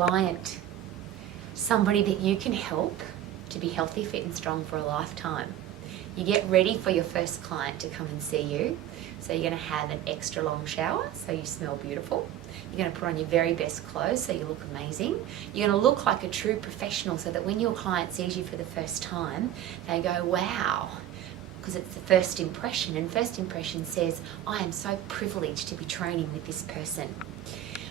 client, somebody that you can help to be healthy, fit and strong for a lifetime. You get ready for your first client to come and see you. So you're going to have an extra long shower so you smell beautiful. You're going to put on your very best clothes so you look amazing. You're going to look like a true professional so that when your client sees you for the first time, they go, wow, because it's the first impression. And first impression says, I am so privileged to be training with this person.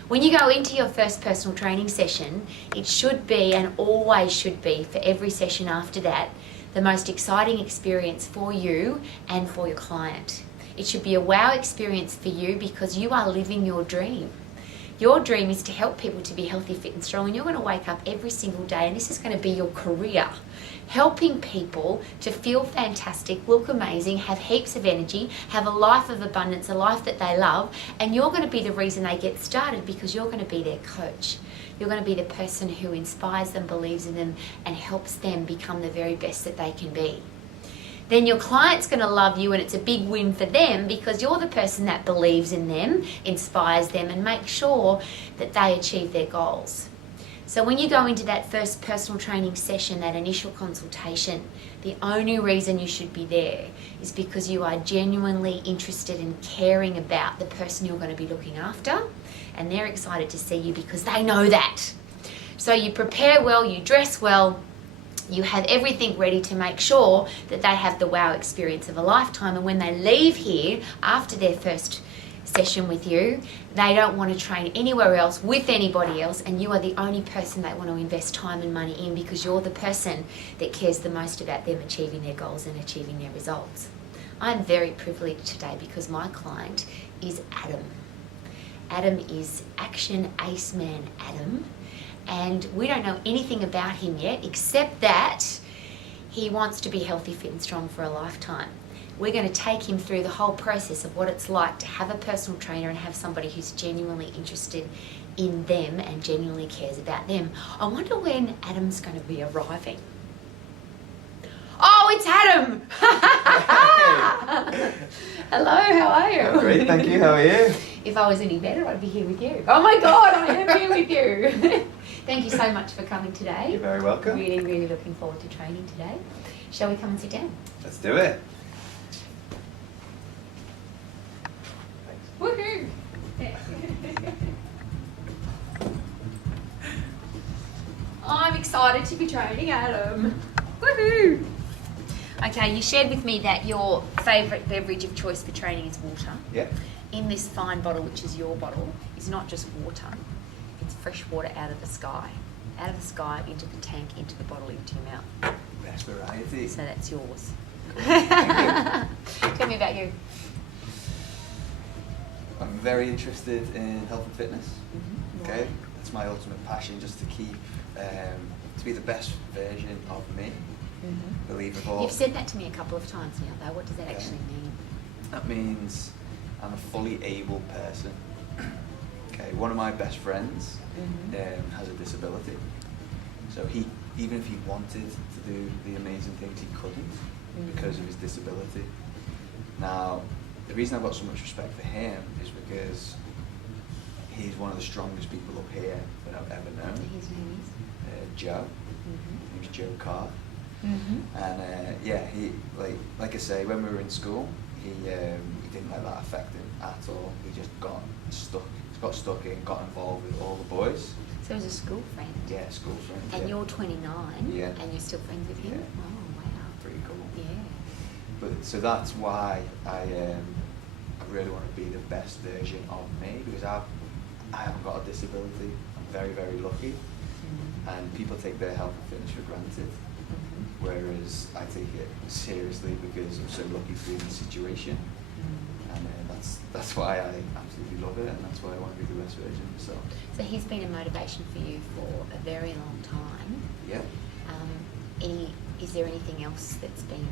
When you go into your first personal training session, it should be, and always should be, for every session after that, the most exciting experience for you and for your client. It should be a wow experience for you because you are living your dream. Your dream is to help people to be healthy, fit and strong, and you're going to wake up every single day and this is going to be your career. Helping people to feel fantastic, look amazing, have heaps of energy, have a life of abundance, a life that they love, and you're going to be the reason they get started because you're going to be their coach. You're going to be the person who inspires them, believes in them, and helps them become the very best that they can be. Then your client's going to love you and it's a big win for them because you're the person that believes in them, inspires them, and makes sure that they achieve their goals. So when you go into that first personal training session, that initial consultation, the only reason you should be there is because you are genuinely interested in caring about the person you're going to be looking after, and they're excited to see you because they know that. So you prepare well, you dress well, you have everything ready to make sure that they have the wow experience of a lifetime, and when they leave here after their first session with you, they don't want to train anywhere else with anybody else, and you are the only person they want to invest time and money in because you're the person that cares the most about them achieving their goals and achieving their results. I'm very privileged today because my client is Adam. Adam is Action Ace Man Adam, and we don't know anything about him yet except that he wants to be healthy, fit and strong for a lifetime. We're going to take him through the whole process of what it's like to have a personal trainer and have somebody who's genuinely interested in them and genuinely cares about them. I wonder when Adam's going to be arriving. Oh, it's Adam! Hello, how are you? Oh, great, thank you. How are you? If I was any better, I'd be here with you. Oh my God, I am here with you. Thank you so much for coming today. You're very welcome. Really, really looking forward to training today. Shall we come and sit down? Let's do it. Woohoo! I'm excited to be training Adam. Woohoo! Okay, you shared with me that your favourite beverage of choice for training is water. Yeah. In this fine bottle, which is your bottle, is not just water. It's fresh water out of the sky. Out of the sky, into the tank, into the bottle, into your mouth. Best variety. So that's yours. Tell me about you. I'm very interested in health and fitness. Mm-hmm. Okay, that's my ultimate passion, just to keep, to be the best version of me. Mm-hmm. Believable. You've said that to me a couple of times now, though. What does that actually mean? That means I'm a fully able person. Okay, one of my best friends has a disability, so even if he wanted to do the amazing things, he couldn't because of his disability. Now, the reason I've got so much respect for him is because he's one of the strongest people up here that I've ever known. His name is? Joe. His name's Joe Carr. And yeah, he like I say, when we were in school, he didn't let that affect him at all. He just got stuck in, got involved with all the boys. So he was a school friend? Yeah, school friend. And yeah. you're 29? Yeah. And you're still friends with him? Yeah. Oh, wow. Pretty cool. Yeah. But so that's why I really want to be the best version of me, because I haven't got a disability. I'm very, very lucky. And people take their health and fitness for granted. Whereas I take it seriously because I'm so lucky to be in this situation. And that's why I absolutely love it, and that's why I want to be the best version of myself. So he's been a motivation for you for a very long time. Yeah. Is there anything else that's been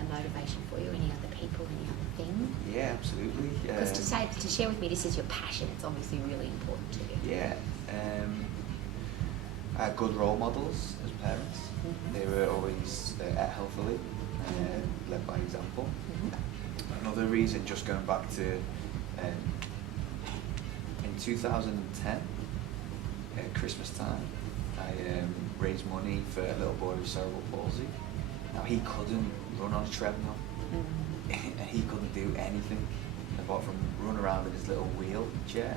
a motivation for you? Any other people, any other thing? Yeah, absolutely. Because to share with me, this is your passion. It's obviously really important to you. Yeah. I had good role models as parents. They were always ate healthily, led by example. Another reason, just going back to in 2010, at Christmas time, I raised money for a little boy with cerebral palsy. Now he couldn't run on a treadmill, and he couldn't do anything apart from run around in his little wheelchair.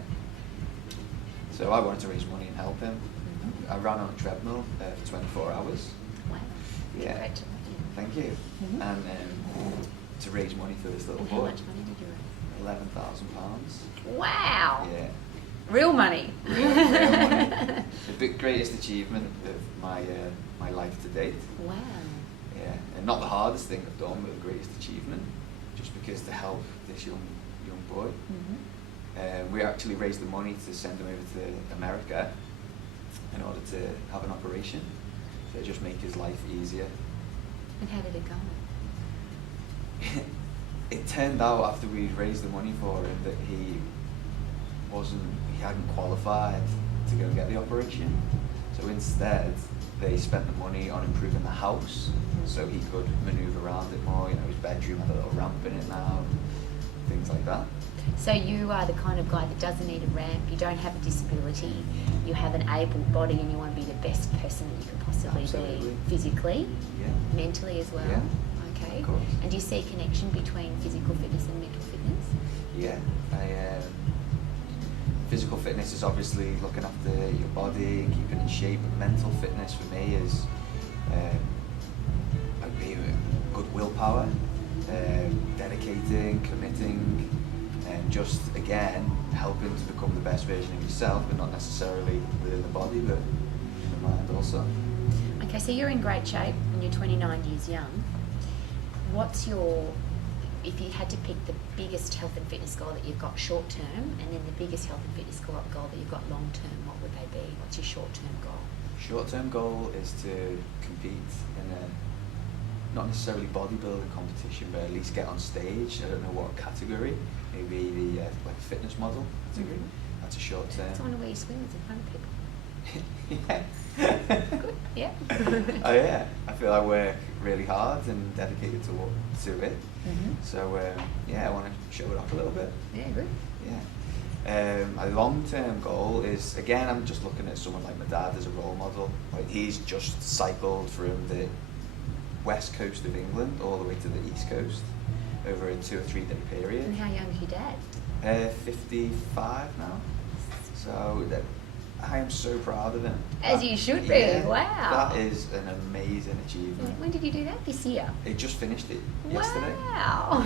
So I wanted to raise money and help him. I ran on a treadmill for 24 hours. Wow. Yeah. Congratulations. Thank you. And to raise money for this little And boy. how much money did you raise? £11,000. Wow. Yeah. Real money. Real money. The greatest achievement of my life to date. Wow. Yeah, and not the hardest thing I've done, but the greatest achievement, just because to help this young boy. We actually raised the money to send him over to America in order to have an operation, so just make his life easier. And how did it go? It turned out after we raised the money for him that he hadn't qualified to go and get the operation. So instead, they spent the money on improving the house so he could maneuver around it more. You know, his bedroom had a little ramp in it now, things like that. So you are the kind of guy that doesn't need a ramp, you don't have a disability, you have an able body, and you want to be the best person that you can possibly Absolutely. be physically, Yeah. mentally as well. Yeah. Okay. Of course. And do you see a connection between physical fitness and mental fitness? Yeah. Physical fitness is obviously looking after your body, keeping in shape. But mental fitness for me is good willpower, dedicating, committing, and just again helping to become the best version of yourself, but not necessarily within the body, but in the mind also. Okay, so you're in great shape and you're 29 years young. If you had to pick the biggest health and fitness goal that you've got short term, and then the biggest health and fitness goal that you've got long term, what would they be? What's your short term goal? Short term goal is to compete in a, not necessarily bodybuilding competition, but at least get on stage. I don't know what category, maybe the like fitness model category. That's a short term. So I want to wear your swimmers in front of people. Yeah. Good, yeah. Oh yeah, I feel I work really hard and dedicated to it. So yeah, I want to show it off a little bit. Yeah, good. Yeah. My long-term goal is, again, I'm just looking at someone like my dad as a role model. Like, he's just cycled from the west coast of England all the way to the east coast over a 2 or 3 day period. And how young is your dad? 55 now. So I am so proud of him. As you should be. Yeah, Wow. That is an amazing achievement. When did you do that? This year? It just finished it yesterday. Wow.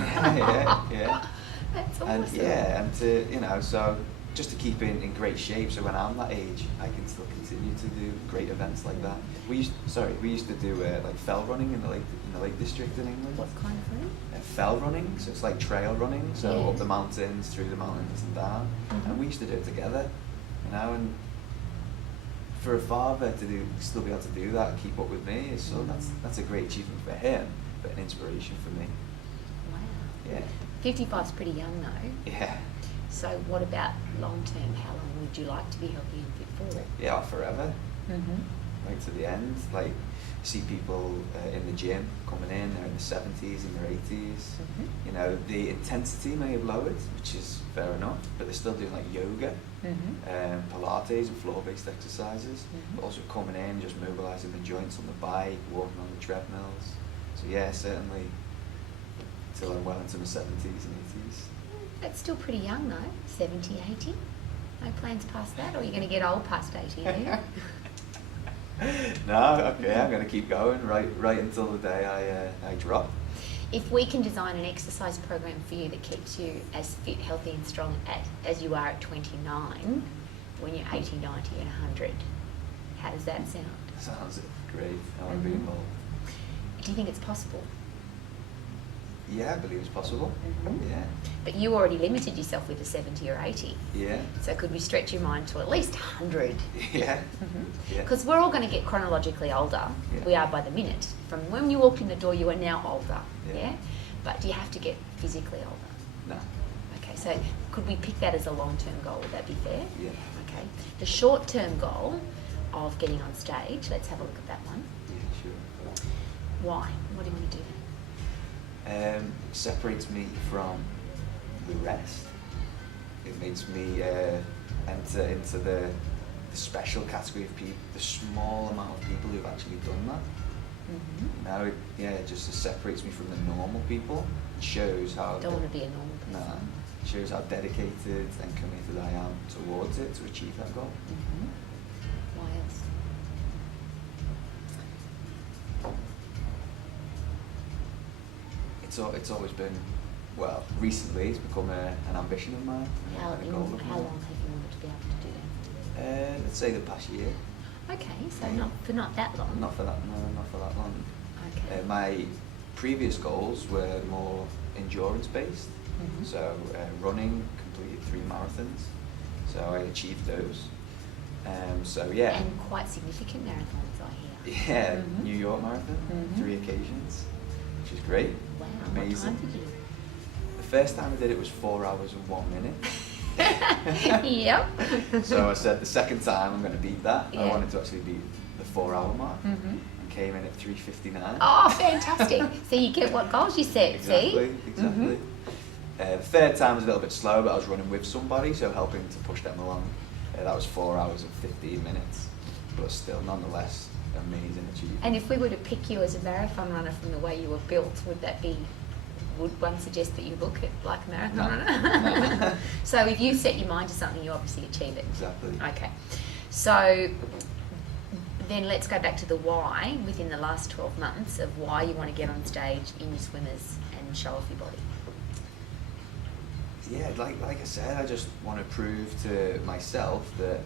Yeah. That's awesome. And to, so just to keep in great shape, so when I'm that age, I can still continue to do great events like that. We used to do like fell running in the Lake District in England. What kind of running? Fell running, so it's like trail running, so Yeah. up the mountains, through the mountains and down. And we used to do it together, and for a father to still be able to do that and keep up with me, so that's a great achievement for him, but an inspiration for me. Wow. Yeah. 55 is pretty young though. Yeah. So what about long term? How long would you like to be healthy and fit for? Yeah, forever. Right to the end. Like, see people in the gym coming in, they're in their 70s and their 80s. The intensity may have lowered, which is fair enough, but they're still doing like yoga, Pilates and floor-based exercises, but also coming in, just mobilizing the joints on the bike, walking on the treadmills. So yeah, certainly till I'm well into my 70s and 80s. That's still pretty young though, 70, 80. No plans past that, or are you going to get old past 80? Are you? No, okay, I'm going to keep going right until the day I drop. If we can design an exercise program for you that keeps you as fit, healthy and strong as you are at 29, when you're 80, 90 and 100, how does that sound? Sounds great. I want to be involved. Do you think it's possible? Yeah, I believe it's possible. Yeah. But you already limited yourself with a 70 or 80. Yeah. So could we stretch your mind to at least 100? Yeah. Yeah. Because we're all going to get chronologically older. Yeah. We are by the minute. From when you walked in the door, you are now older. Yeah. Yeah. But do you have to get physically older? No. Okay. So could we pick that as a long-term goal? Would that be fair? Yeah. Okay. The short-term goal of getting on stage. Let's have a look at that one. Yeah, sure. Why? What do you want to do? Separates me from the rest. It makes me enter into the the special category of people, the small amount of people who've actually done that. Now, it just separates me from the normal people. It shows how... Don't want to be a normal person. Nah, it shows how dedicated and committed I am towards it to achieve that goal. Why else? It's always been, well, recently it's become an ambition of mine. How and a long goal of have mine. you wanted to be able to do that? Let's say the past year. Okay, so not that long. Not for that long. Okay. My previous goals were more endurance based. So running, completed 3 marathons. So I achieved those. So yeah. And quite significant marathons, I hear. Yeah, New York Marathon, 3 occasions, which is great. Wow, Amazing. what time did you? The first time I did it was 4 hours and 1 minute. Yep. So I said the second time I'm going to beat that. Yeah. I wanted to actually beat the 4 hour mark. And came in at 3:59. Oh, fantastic. So you get what goals you set, Exactly, see? exactly. The third time was a little bit slow, but I was running with somebody, so helping to push them along. That was 4 hours and 15 minutes, but still, nonetheless, amazing achievement. And if we were to pick you as a marathon runner from the way you were built, would one suggest that you look like a marathon runner? No. So if you set your mind to something, you obviously achieve it. Exactly. Okay. So then let's go back to the why within the last 12 months of why you want to get on stage in your swimmers and show off your body. Yeah, like I said, I just want to prove to myself that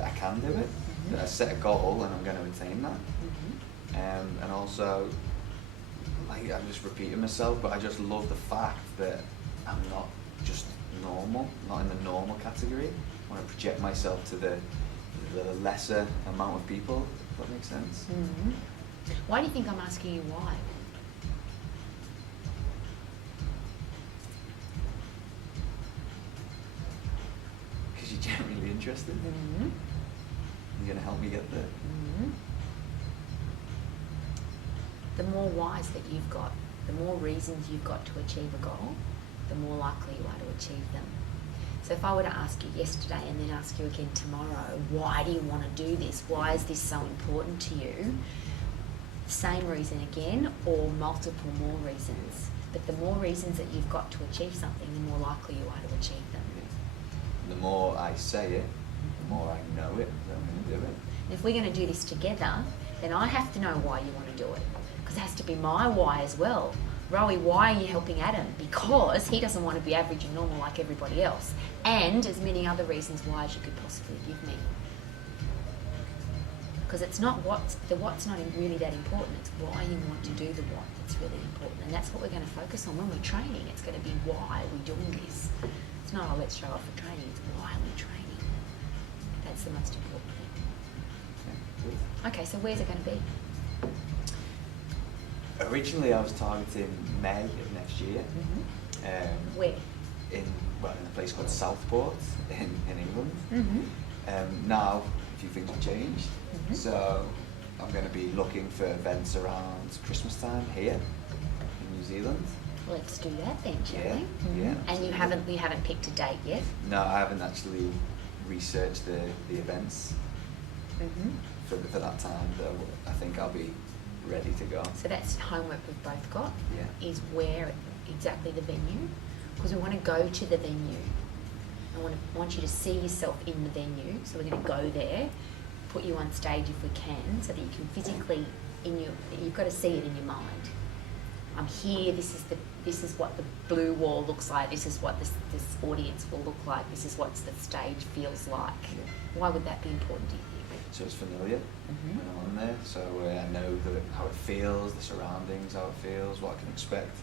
I can do it, that I set a goal and I'm going to attain that. And also, like I'm just repeating myself, but I just love the fact that I'm not just normal, not in the normal category. I want to project myself to the lesser amount of people, if that makes sense. Why do you think I'm asking you why? Because you're genuinely interested. You're going to help me get there. The more whys that you've got, the more reasons you've got to achieve a goal, the more likely you are to achieve them. So if I were to ask you yesterday and then ask you again tomorrow, why do you want to do this? Why is this so important to you? Same reason again, or multiple more reasons. But the more reasons that you've got to achieve something, the more likely you are to achieve them. The more I say it, the more I know it, that I'm going to do it. And if we're going to do this together, then I have to know why you want to do it. Because it has to be my why as well. Rowie, why are you helping Adam? Because he doesn't want to be average and normal like everybody else. And as many other reasons why as you could possibly give me. Because it's not the what's not really that important. It's why you want to do the what that's really important. And that's what we're going to focus on when we're training. It's going to be why we're doing this. It's not, oh, let's show off for training. It's why we're training. That's the most important thing. Okay, so where's it going to be? Originally, I was targeting May of next year. Where? In a place called Southport in England. Now, a few things have changed. So I'm going to be looking for events around Christmas time here in New Zealand. Let's do that then, shall we? Yeah. And you haven't picked a date yet? No, I haven't actually researched the events for that time, though I think I'll be ready to go. So that's homework we've both got, Yeah. is where exactly the venue, because we want to go to the venue. I want you to see yourself in the venue, so we're going to go there, put you on stage if we can, so that you can physically, you've got to see it in your mind. I'm here, this is what the blue wall looks like, this is what this audience will look like, this is what the stage feels like. Why would that be important to you? So it's familiar when I'm on there, so I know how it feels, the surroundings, how it feels, what I can expect,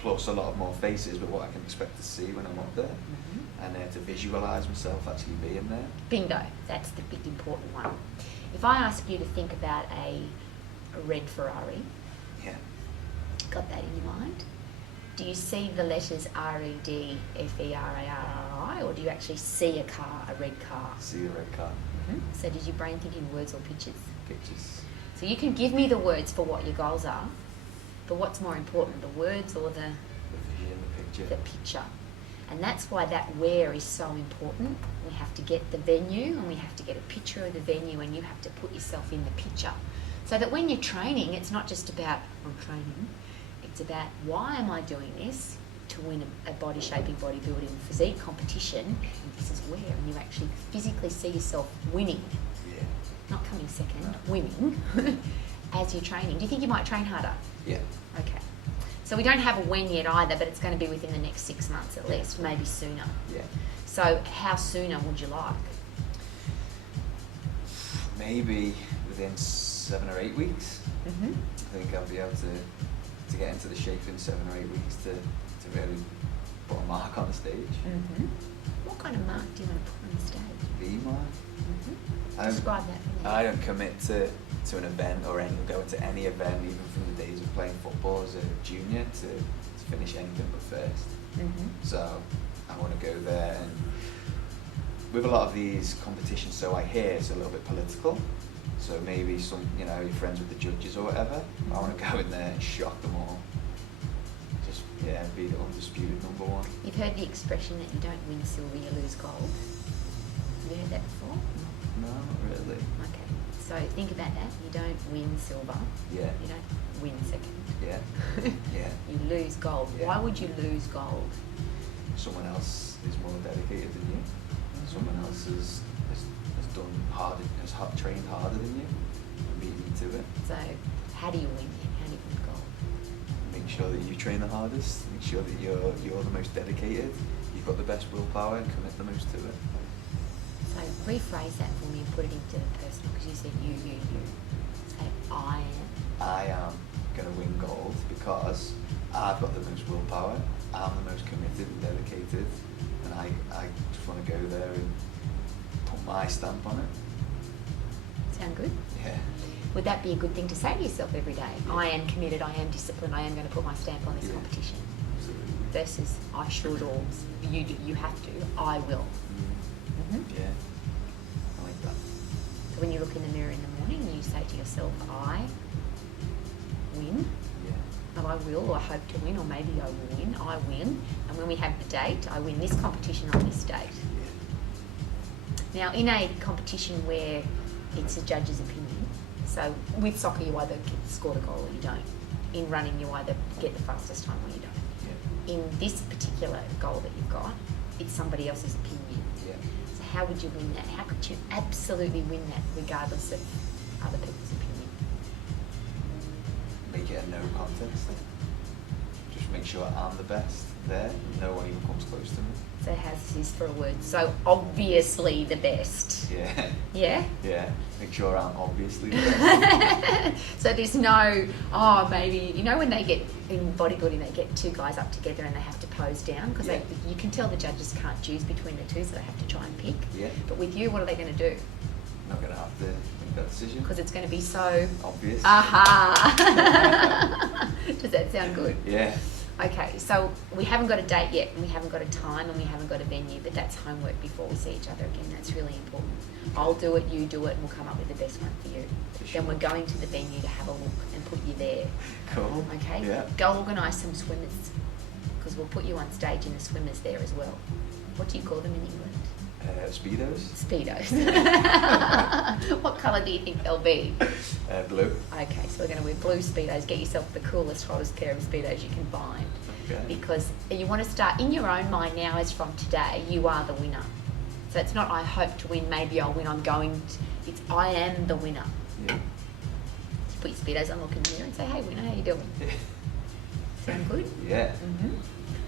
plus a lot of more faces, but what I can expect to see when I'm up there, and to visualise myself actually being there. Bingo, that's the big important one. If I ask you to think about a red Ferrari, got that in your mind? Do you see the letters REDFERARRI, or do you actually see a car, a red car? See a red car. So did your brain think in words or pictures? Pictures. So you can give me the words for what your goals are, but what's more important, the words or the The vision, the picture. picture? And that's why that where is so important. We have to get the venue and we have to get a picture of the venue, and you have to put yourself in the picture. So that when you're training, it's not just about, I'm training, it's about why am I doing this? To win a body shaping, bodybuilding, physique competition, and this is where, and you actually physically see yourself winning, not coming second, winning as you're training. Do you think you might train harder? Yeah. Okay. So we don't have a when yet either, but it's going to be within the next 6 months at least, maybe sooner. Yeah. So how sooner would you like? Maybe within 7 or 8 weeks. Mm-hmm. I think I'll be able to get into the shape in 7 or 8 weeks to really put a mark on the stage. Mm-hmm. What kind of mark do you want to put on the stage? V mark. Mm-hmm. Describe that for me. I don't commit to an event or go into any event, even from the days of playing football as a junior, to finish anything but first. Mm-hmm. So I want to go there, and with a lot of these competitions, so I hear it's a little bit political. So maybe some, you're friends with the judges or whatever. I want to go in there and shock them all. Just, be the undisputed number one. You've heard the expression that you don't win silver, you lose gold. Have you heard that before? No, not really. Okay, so think about that. You don't win silver. Yeah. You don't win second. Yeah. Yeah. You lose gold. Yeah. Why would you lose gold? Someone else is more dedicated than you. Someone else has done harder, trained harder than you, and beat you to it. So how do you win then? How do you win gold? Make sure that you train the hardest. Make sure that you're the most dedicated. You've got the best willpower and commit the most to it. So rephrase that for me and put it into the personal, because you said you. Say I am going to win gold because I've got the most willpower. I'm the most committed and dedicated, and I just want to go there and put my stamp on it. Sound good? Yeah. Would that be a good thing to say to yourself every day? Yeah. I am committed, I am disciplined, I am going to put my stamp on this competition. Absolutely. Versus I should, or you have to, I will. Mm-hmm. Yeah. I like that. So when you look in the mirror in the morning, you say to yourself, I win. And I will, or I hope to win, or maybe I will win. I win. And when we have the date, I win this competition on this date. Yeah. Now, in a competition where it's a judge's opinion, so with soccer you either score the goal or you don't. In running you either get the fastest time or you don't. Yeah. In this particular goal that you've got, it's somebody else's opinion. Yeah. So how would you win that? How could you absolutely win that regardless of other people's opinion? Make it a no contest. Just make sure I'm the best there. No one even comes close to me. So how's this for a word? So obviously the best. Yeah. Yeah? Yeah. Make sure I'm obviously the best. So there's no, maybe, when they get, in bodybuilding, they get two guys up together and they have to pose down, because you can tell the judges can't choose between the two, so they have to try and pick. Yeah. But with you, what are they going to do? Not going to have to make that decision. Because it's going to be so... obvious. Aha! Does that sound good? Yeah. Okay, so we haven't got a date yet, and we haven't got a time, and we haven't got a venue, but that's homework before we see each other again. That's really important. I'll do it, you do it, and we'll come up with the best one for you. Then we're going to the venue to have a look and put you there. Cool. Okay? Yeah. Go organise some swimmers, because we'll put you on stage and the swimmers there as well. What do you call them in England? Speedos. Speedos. What colour do you think they'll be? Blue. Okay, so we're going to wear blue Speedos. Get yourself the coolest, hottest pair of Speedos you can find. Okay. Because you want to start, in your own mind now, as from today, you are the winner. So it's not I hope to win, maybe I'll win, I'm going to, it's I am the winner. Yeah. Just put your Speedos on, look in the mirror and say, hey winner, how you doing? Sound good? Yeah. Mm-hmm.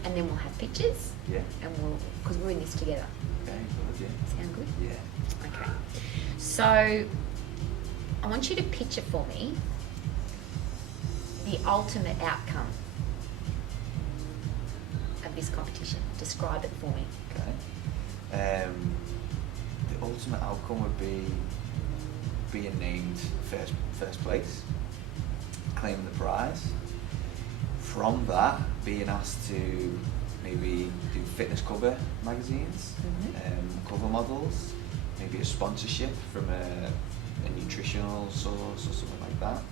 And then we'll have pictures. Yeah. And because we're in this together. Okay, good, yeah. Sound good? Yeah. Okay. So I want you to picture for me the ultimate outcome of this competition. Describe it for me. Okay. The ultimate outcome would be being named first place, claiming the prize. From that, being asked to maybe do fitness cover magazines, cover models, maybe a sponsorship from a nutritional source or something like that.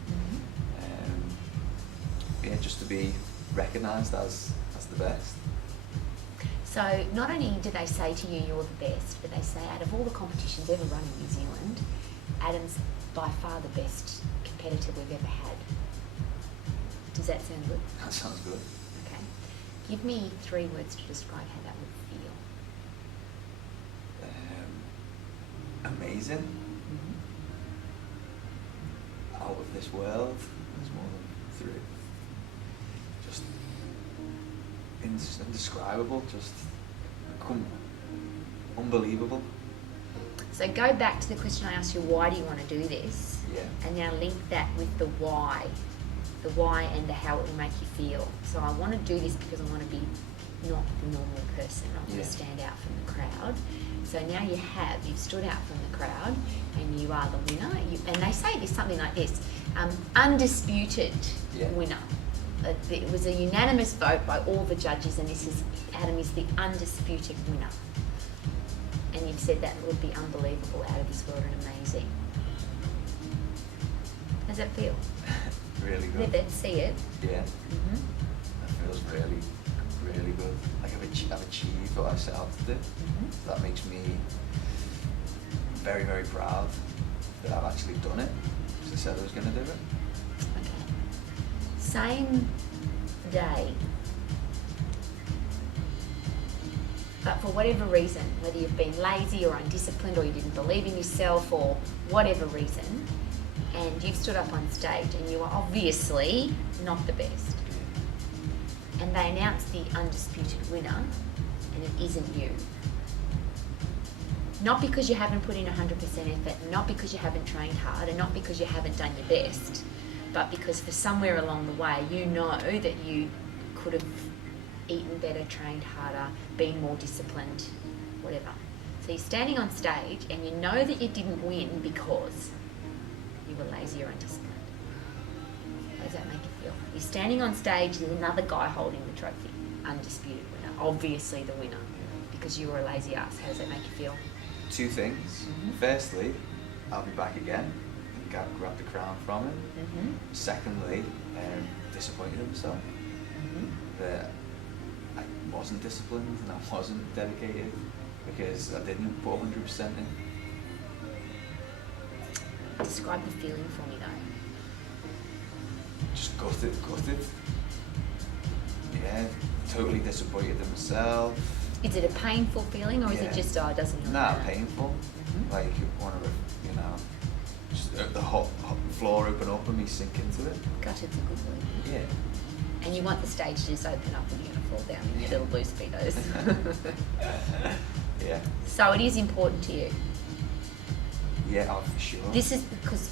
Yeah, just to be recognised as the best. So not only do they say to you you're the best, but they say out of all the competitions ever run in New Zealand, Adam's by far the best competitor we've ever had. Does that sound good? That sounds good. Okay. Give me 3 words to describe how that would feel. Amazing. Mm-hmm. Out of this world. There's more than 3. Just indescribable. Just unbelievable. So go back to the question I asked you, why do you want to do this? Yeah. And now link that with the why and the how it will make you feel. So I want to do this because I want to be not the normal person. I want to stand out from the crowd. So now you've stood out from the crowd and you are the winner. And they say this, something like this, undisputed winner. It was a unanimous vote by all the judges, and Adam is the undisputed winner. And you've said that would be unbelievable, out of this world, and amazing. How does that feel? Really good. Live it, see it. Yeah. Mm-hmm. That feels really, really good. Like I've achieved what I set out to do. Mm-hmm. That makes me very, very proud that I've actually done it, because I said I was going to do it. Okay. Same day, but for whatever reason, whether you've been lazy or undisciplined or you didn't believe in yourself or whatever reason, and you've stood up on stage and you are obviously not the best, and they announce the undisputed winner and it isn't you. Not because you haven't put in 100% effort, not because you haven't trained hard, and not because you haven't done your best, but because for somewhere along the way you know that you could have eaten better, trained harder, been more disciplined, whatever. So you're standing on stage and you know that you didn't win because you were lazy or undisciplined. How does that make you feel? You're standing on stage, there's another guy holding the trophy, undisputed winner, obviously the winner, because you were a lazy ass. How does that make you feel? 2 things. Mm-hmm. Firstly, I'll be back again and grab the crown from him. Mm-hmm. Secondly, disappointed in myself Mm-hmm. that I wasn't disciplined and I wasn't dedicated because I didn't put 100% in. Describe the feeling for me though. Just gutted. Yeah, totally disappointed in myself. Is it a painful feeling, or is it just, it doesn't really Nah, matter? painful. Mhm. Like, just the hot floor open up and me sink into it. Gutted's a good word. Yeah. And you want the stage to just open up and you're going to fall down in your little blue speedos. Yeah. So it is important to you. Yeah, oh, for sure. This is because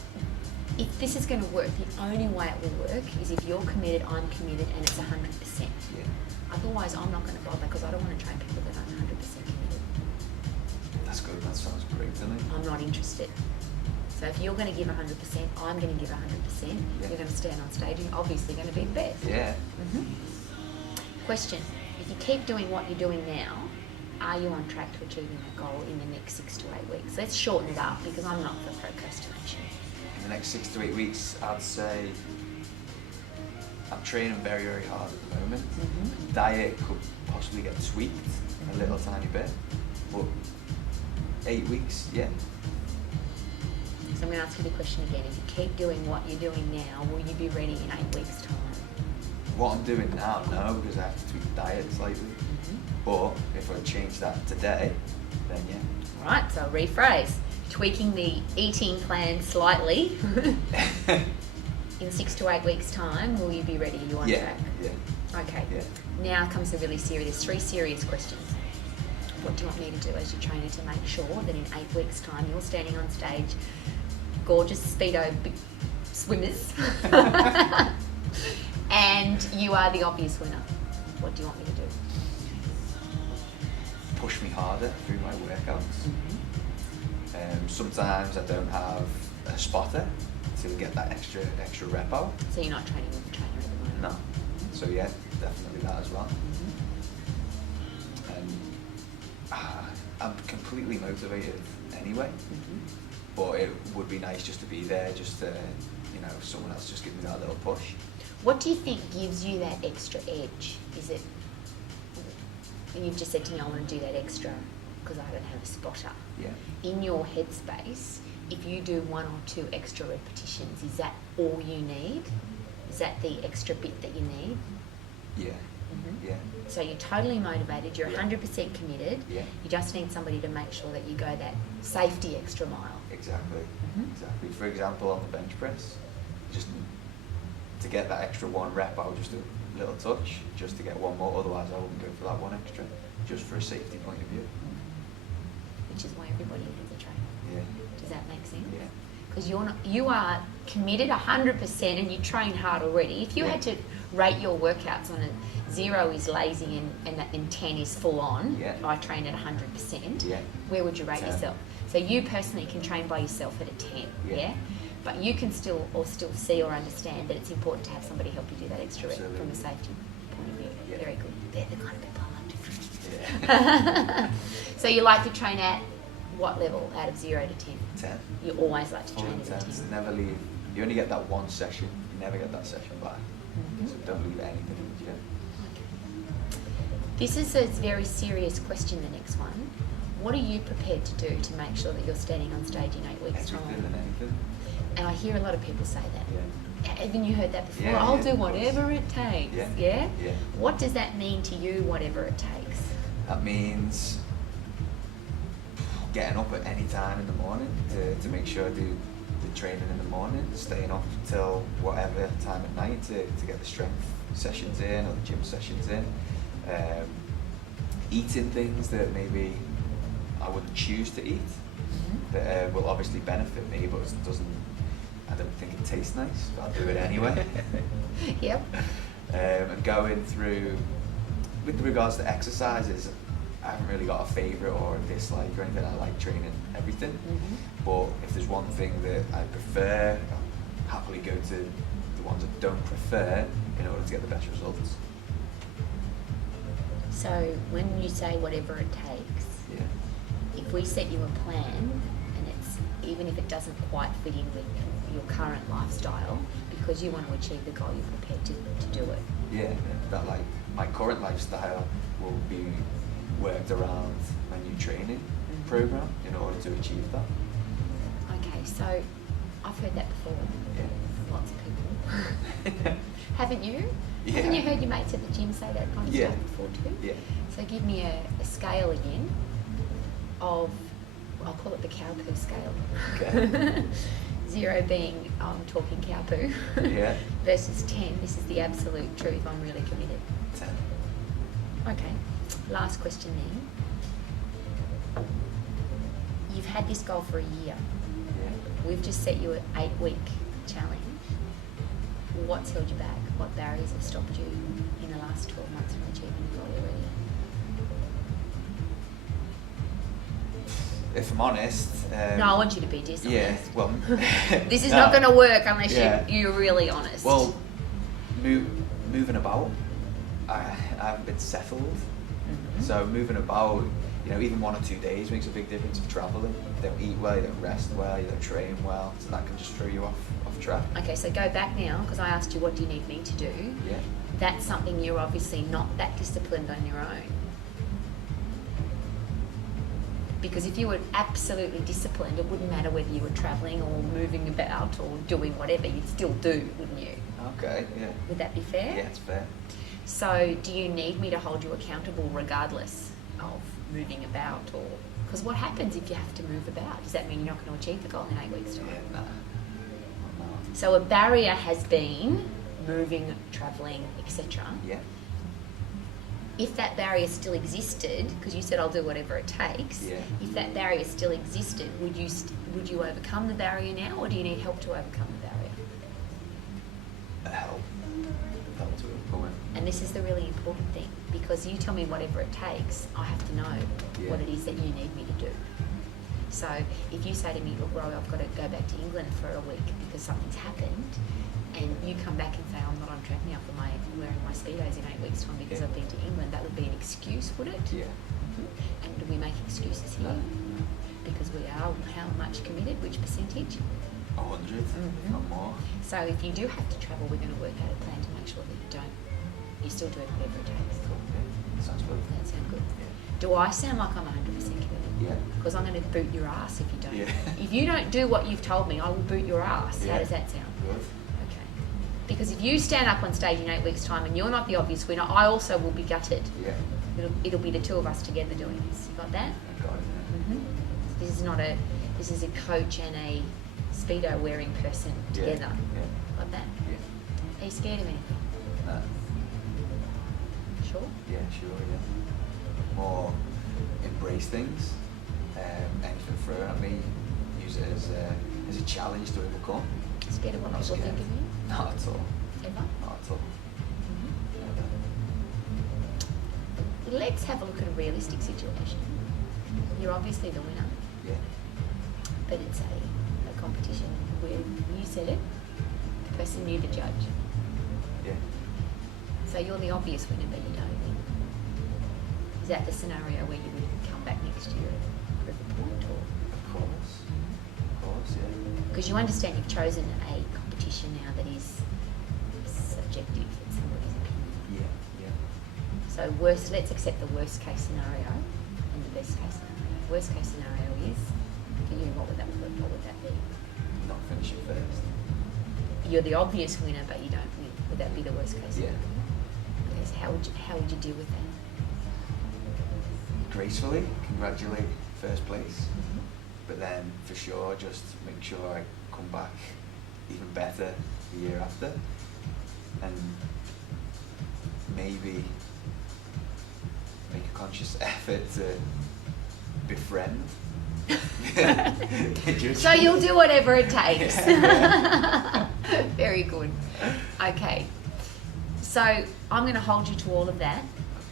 if this is going to work, the only way it will work is if you're committed, I'm committed, and it's 100%. Yeah. Otherwise, I'm not going to bother because I don't want to train people that aren't 100% committed. That's good. That sounds great to me. I'm not interested. So if you're going to give 100%, I'm going to give 100%. Yeah. You're going to stand on stage and you're obviously going to be the best. Yeah. Mm-hmm. Question: if you keep doing what you're doing now, are you on track to achieving that goal in the next 6 to 8 weeks? Let's shorten it up because I'm not for procrastination. In the next 6 to 8 weeks, I'd say I'm training very, very hard at the moment. Mm-hmm. Diet could possibly get tweaked a little tiny bit, but 8 weeks, yeah. So I'm going to ask you the question again. If you keep doing what you're doing now, will you be ready in 8 weeks' time? What I'm doing now, no, because I have to tweak the diet slightly. Mm-hmm. But if I change that today, then yeah. All right, so I'll rephrase. Tweaking the eating plan slightly. In 6 to 8 weeks' time, will you be ready? Are you on track? Yeah. Okay. Yeah. Now comes the really serious, 3 serious questions. What do you want me to do as your trainer to make sure that in 8 weeks' time you're standing on stage, gorgeous Speedo swimmers, and you are the obvious winner? What do you want me to do? Push me harder through my workouts. Mm-hmm. Sometimes I don't have a spotter to get that extra rep out. So you're not training with a trainer at the moment? No. So yeah, definitely that as well. Mm-hmm. And I'm completely motivated anyway. Mm-hmm. But it would be nice just to be there, just to, someone else just give me that little push. What do you think gives you that extra edge? Is it and you've just said to me, I want to do that extra because I don't have a spotter. Yeah. In your headspace, if you do 1 or 2 extra repetitions, is that all you need? Is that the extra bit that you need? Yeah. Mm-hmm. Yeah. So you're totally motivated, you're 100% committed, Yeah. you just need somebody to make sure that you go that safety extra mile. Exactly. Mm-hmm. Exactly. For example, on the bench press, just to get that extra 1 rep, I would just do a little touch just to get 1 more. Otherwise, I wouldn't go for that 1 extra, just for a safety point of view. Which is why everybody needs a trainer. Yeah. Does that make sense? Yeah. Because you are committed 100% and you train hard already. If you Yeah. had to rate your workouts on a 0 is lazy and 10 is full on, Yeah. I train at 100%, Yeah. where would you rate 10. yourself? So you personally can train by yourself at a 10, Yeah. yeah? But you can still see or understand that it's important to have somebody help you do that extra rep Absolutely. from a safety point of view. Yeah. Very good. They're the kind of people I love to train. Yeah. So you like to train at what level out of 0 to 10? 10. You always like to Full train at a 10. intense. Never leave. You only get that 1 session. You never get that session back. Mhm. So don't leave anything in the gym. This is a very serious question, the next one. What are you prepared to do to make sure that you're standing on stage in 8 weeks' Everything time? and anything. And I hear a lot of people say that. Yeah. Haven't you heard that before? Yeah, I'll yeah, do of course. whatever it takes. Yeah. Yeah? Yeah. What does that mean to you, whatever it takes? That means getting up at any time in the morning to make sure I do the training in the morning, staying up till whatever time at night to get the strength sessions in or the gym sessions in. Eating things that maybe I wouldn't choose to eat that will obviously benefit me, but I don't think it tastes nice, but I'll do it anyway. Yep. And going through, with regards to exercises, I haven't really got a favourite or a dislike or anything. I like training everything. Mm-hmm. But if there's one thing that I prefer, I'll happily go to the ones I don't prefer in order to get the best results. So when you say whatever it takes, Yeah. if we set you a plan, and it's even if it doesn't quite fit in with your current lifestyle, because you want to achieve the goal, you're prepared to do it. Yeah, that like my current lifestyle will be worked around my new training program in order to achieve that. Okay, so I've heard that before. Yeah. Lots of people. Haven't you? Yeah. Haven't you heard your mates at the gym say that kind of Yeah. stuff before too? Yeah. So give me a scale again of, I'll call it the cow poo scale. Okay. 0 being I'm talking cow poo. Yeah. Versus 10, this is the absolute truth, I'm really committed. 10. Okay, last question then. You've had this goal for a year. Yeah. We've just set you an 8-week challenge. What's held you back? What barriers have stopped you in the last 12 months from achieving the goal already? If I'm honest. No, I want you to be dishonest. Yeah, well. This is no. not going to work unless Yeah. you're really honest. Well, moving about, I haven't been settled. Mhm. So moving about, even 1 or 2 days makes a big difference of travelling. You don't eat well, you don't rest well, you don't train well, so that can just throw you off track. Okay, so go back now, because I asked you what do you need me to do. Yeah. That's something you're obviously not that disciplined on your own. Because if you were absolutely disciplined, it wouldn't matter whether you were travelling or moving about or doing whatever, you'd still do, wouldn't you? Okay, yeah. Would that be fair? Yeah, it's fair. So do you need me to hold you accountable regardless of moving about, or because what happens if you have to move about? Does that mean you're not going to achieve the goal in 8 weeks' time? Yeah, nah. No. So a barrier has been moving, travelling, etc. Yeah. If that barrier still existed, because you said I'll do whatever it takes, Yeah. if that barrier still existed, would you overcome the barrier now, or do you need help to overcome the barrier? Help to overcome it. And this is the really important thing, because you tell me whatever it takes, I have to know Yeah. what it is that you need me to do. So if you say to me, look, Rowie, I've got to go back to England for a week because something's happened, and you come back and say, I'm not on track now for wearing my Speedos in 8 weeks' time because Yeah. I've been to England, that would be an excuse, would it? Yeah. And do we make excuses here? No. Because we are how much committed, which percentage? 100, if not more. So if you do have to travel, we're going to work out a plan to make sure that you still do it whatever it takes. Okay. Sounds good. That sound good. Yeah. Do I sound like I'm 100% committed? Yeah. Because I'm going to boot your ass if you don't. Yeah. If you don't do what you've told me, I will boot your ass. Yeah. How does that sound? Good. Okay. Because if you stand up on stage in 8 weeks' time and you're not the obvious winner, I also will be gutted. Yeah. It'll be the two of us together doing this. You got that? I got it. Yeah. Mm-hmm. This is a coach and a Speedo wearing person together. Yeah. Got that? Yeah. Are you scared of me? No. Sure? Yeah, sure, yeah. More embrace things. Anything thrown at me, use it as a challenge to overcome. Scared of what Not people scared. think of you? Not at all. Ever? Not at all. Never. Let's have a look at a realistic situation. You're obviously the winner, Yeah. but it's a competition where you said it, the person knew the judge. Yeah. So you're the obvious winner, but you don't win. Is that the scenario where you would come back next year and prove a point, or? Of course. Of course, yeah. Because you understand you've chosen a competition now that is subjective, it's somebody's opinion. Yeah. Yeah. So let's accept the worst case scenario and the best case scenario. Worst case scenario is, for you, what would that be? Not finishing first. You're the obvious winner, but you don't win. Would that be the worst case Yeah. scenario? Okay, so how would you deal with that? Gracefully congratulate first place, Mm-hmm. but then for sure just make sure I come back even better the year after, and maybe make a conscious effort to befriend. So you'll do whatever it takes. Yeah. Very good. Okay. So I'm going to hold you to all of that.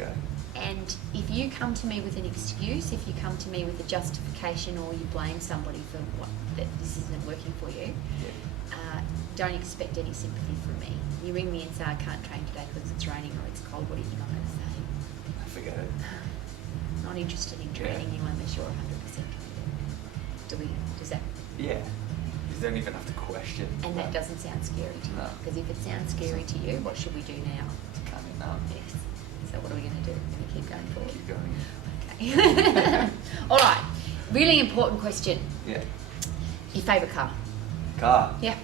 Okay. And if you come to me with an excuse, if you come to me with a justification, or you blame somebody for that this isn't working for you, Yeah. don't expect any sympathy from me. You ring me and say, I can't train today because it's raining or it's cold, what do you think I'm going to say? Forget it. Not interested in training you unless you're 100% committed. Does that? Yeah. You don't even have to question. And that doesn't sound scary to you? No. Because if it sounds scary to you, what should we do now? Calm it down. Yes. So what are we going to do? We're going to keep going forward? Keep going. Okay. All right. Really important question. Yeah. Your favourite car? Car. Yeah.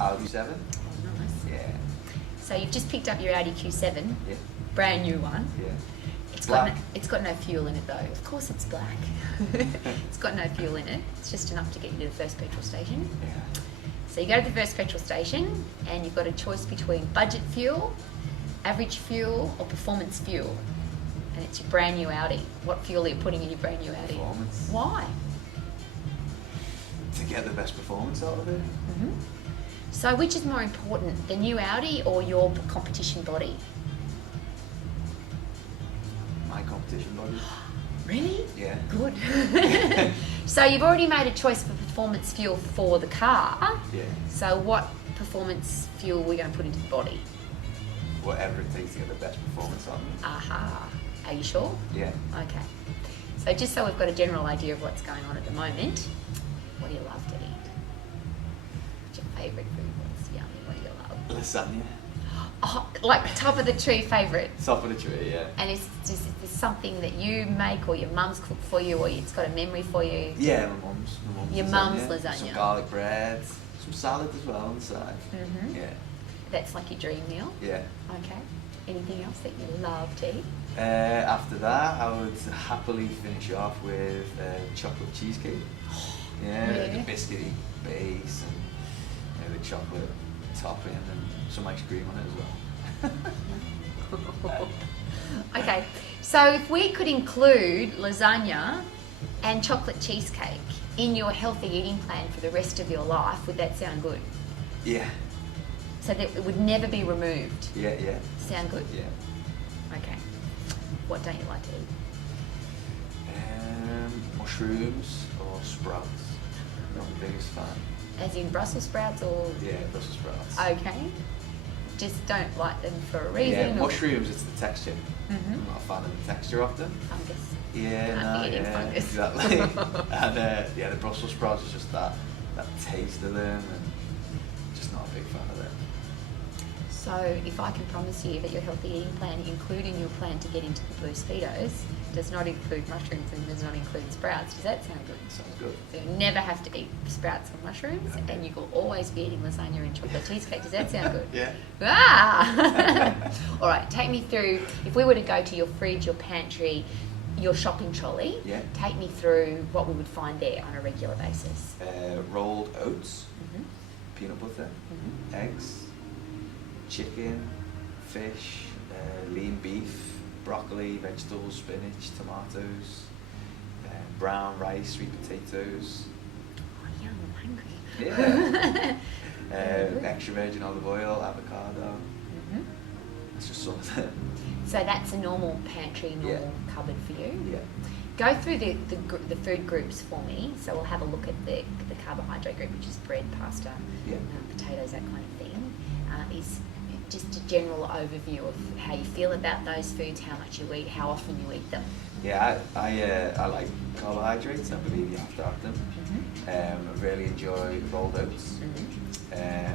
Audi 7. Oh, nice. Yeah. So you've just picked up your Audi Q7, Yeah. brand new one. Yeah. It's got no fuel in it though. Of course it's black. It's got no fuel in it. It's just enough to get you to the first petrol station. Yeah. So you go to the first petrol station and you've got a choice between budget fuel, average fuel, or performance fuel. And it's your brand new Audi. What fuel are you putting in your brand new Audi? Performance. Why? To get the best performance out of it. Mm-hmm. So which is more important, the new Audi or your competition body? My competition body. Really? Yeah. Good. So you've already made a choice for performance fuel for the car. Yeah. So what performance fuel are we going to put into the body? Whatever it takes to get the best performance out of me. Aha. Are you sure? Yeah. Okay. So just so we've got a general idea of what's going on at the moment, what do you love to eat? What's your favourite food? What's yummy? What do you love? Lasagna. Oh, like top of the tree favourite. Top of the tree, yeah. And is this something that you make or your mum's cooked for you or it's got a memory for you? Yeah, my mum's. Your mum's lasagna. Some garlic bread, some salad as well on the side. Mm-hmm. Yeah. That's like your dream meal? Yeah. Okay. Anything else that you love to eat? After that, I would happily finish off with chocolate cheesecake. Yeah, Yeah. like a biscuity base and the chocolate topping and some ice cream on it as well. Okay, so if we could include lasagna and chocolate cheesecake in your healthy eating plan for the rest of your life, would that sound good? Yeah. So that it would never be removed? Yeah, yeah. Sound good? Yeah. Okay. What don't you like to eat? Mushrooms or sprouts. Not the biggest fan. As in Brussels sprouts or? Yeah, Brussels sprouts. Okay. Just don't like them for a reason? Yeah, or? mushrooms, it's the texture. Mhm. I'm not a fan of the texture of them. Fungus. Yeah, Can't no, be eating yeah, fungus. exactly. And yeah, the Brussels sprouts is just that taste of them, and just not a big fan of it. So if I can promise you that your healthy eating plan, including your plan to get into the blue speedos, does not include mushrooms and does not include sprouts, does that sound good? Sounds good. So you never have to eat sprouts or mushrooms, Okay. and you will always be eating lasagna and chocolate cheesecake. Does that sound good? Yeah. Ah! All right, take me through, if we were to go to your fridge, your pantry, your shopping trolley, Yeah. take me through what we would find there on a regular basis. Rolled oats, Mm-hmm. peanut butter, Mm-hmm. eggs, chicken, fish, lean beef, broccoli, vegetables, spinach, tomatoes, brown rice, sweet potatoes. Oh, yum, I'm hungry. Yeah. Extra virgin olive oil, avocado. Mm-hmm. That's just some of them. So that's a normal pantry, normal cupboard for you. Yeah. Go through the food groups for me. So we'll have a look at the carbohydrate group, which is bread, pasta, Yeah. potatoes, that kind of thing. Is just a general overview of how you feel about those foods, how much you eat, how often you eat them. Yeah, I like carbohydrates. I believe you have to have them. Mm-hmm. I really enjoy rolled oats. Mm-hmm.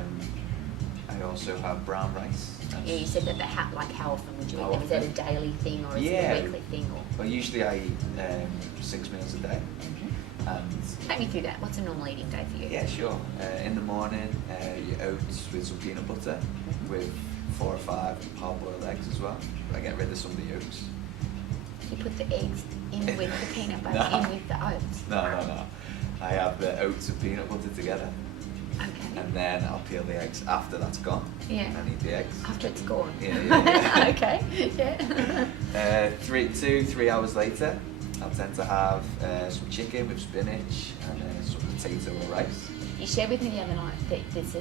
I also have brown rice. Yeah, you said that like how often would you eat How them? Is that a often? daily thing or is it Yeah. a weekly thing? Or Well, usually I eat 6 meals a day. And take me through that. What's a normal eating day for you? yeah, sure. In the morning, your oats with some peanut butter, with 4 or 5 hard-boiled eggs as well. I get rid of some of the yolks. You put the eggs in with the peanut butter, No. in with the oats. No. I have the oats and peanut butter together, Okay. and then I'll peel the eggs after that's gone. Yeah. And eat the eggs. After it's gone. Yeah. Okay. Yeah. 3 hours later, I'll tend to have some chicken with spinach and some potato or rice. You shared with me the other night that there's a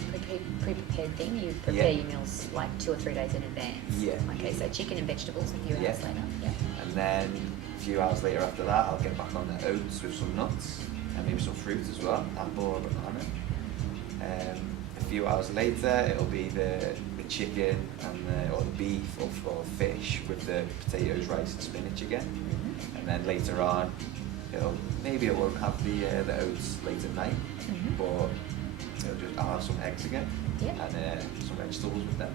pre-prepared thing. You prepare your meals like 2 or 3 days in advance. Yeah. Okay, so chicken and vegetables a few Yeah. hours later. Yeah. And then a few hours later after that, I'll get back on the oats with some nuts and maybe some fruit as well, apple or banana. A few hours later, it'll be the chicken and or the beef or fish with the potatoes, rice and spinach again. Mm-hmm. And then later on, maybe I won't have the oats late at night, Mhm. but I'll have some eggs again Yeah. and some vegetables with them.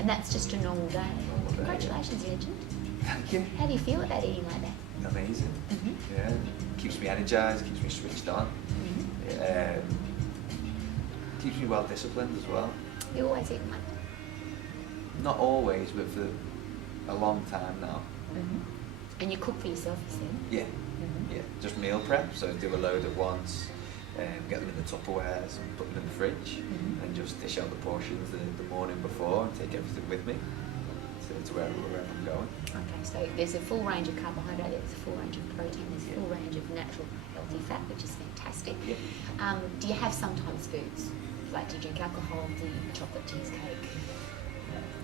And that's just a normal day. Normal day, yeah. Congratulations, legend. Thank you. How do you feel about eating like that? Amazing. Mhm. Yeah, keeps me energized, keeps me switched on. Mm-hmm. Keeps me well disciplined as well. You always eat like that. Not always, but for a long time now. Mm-hmm. And you cook for yourself, you said? Yeah, Mm-hmm. yeah. Just meal prep, so do a load at once, get them in the Tupperwares and put them in the fridge, Mhm. and just dish out the portions the morning before and take everything with me to wherever I'm going. Okay, so there's a full range of carbohydrate, there's a full range of protein, there's a full range of natural healthy fat, which is fantastic. Yeah. Do you have sometimes foods? Like, do you drink alcohol, do you eat chocolate cheesecake?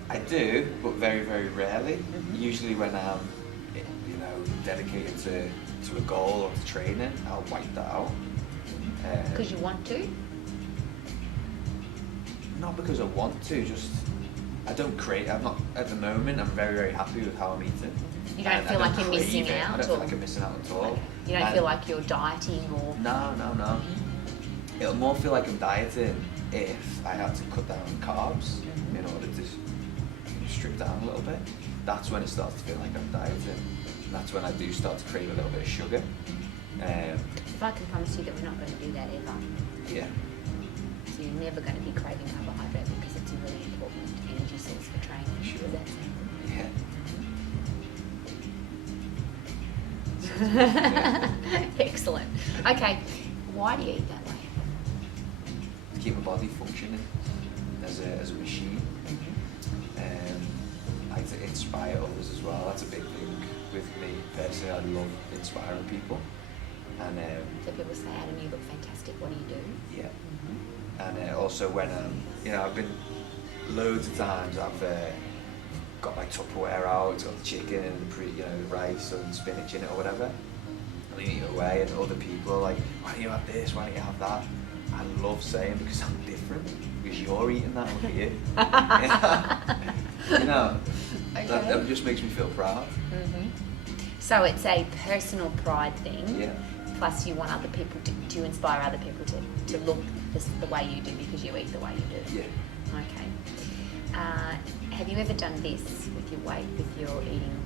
I do, but very, very rarely. Mhm. Usually when I'm, dedicated to a goal or to training, I'll wipe that out. Because you want to? Not because I want to, just I don't crave. I'm not at the moment. I'm very, very happy with how I'm eating. You don't And feel I like you're crave missing it. out? I don't or? feel like I'm missing out at all. Okay. You don't And feel like you're dieting or? No. It'll more feel like I'm dieting if I had to cut down on carbs Mhm. in order to strip down a little bit. That's when it starts to feel like I'm dieting. That's when I do start to crave a little bit of sugar. If I can promise you that we're not going to do that ever. Yeah. So you're never going to be craving carbohydrate because it's a really important energy source for training. Sure. Does that sound good? Yeah. Excellent. Okay, why do you eat that way? To keep my body functioning as a machine. I like to inspire others as well. That's a big thing with me personally. I love inspiring people. And So people say, Adam, you look fantastic. What do you do? yeah. And also when I've been loads of times I've got my Tupperware out, it's got the chicken and the rice and spinach in it or whatever. And I eat it away, and other people are like, why don't you have this? Why don't you have that? I love saying because I'm different. Because you're eating that, look at you. Okay. That just makes me feel proud. Mm-hmm. So it's a personal pride thing. Yeah. Plus you want other people to inspire other people to look the way you do because you eat the way you do. Yeah. Okay. Have you ever done this with your weight, with your eating?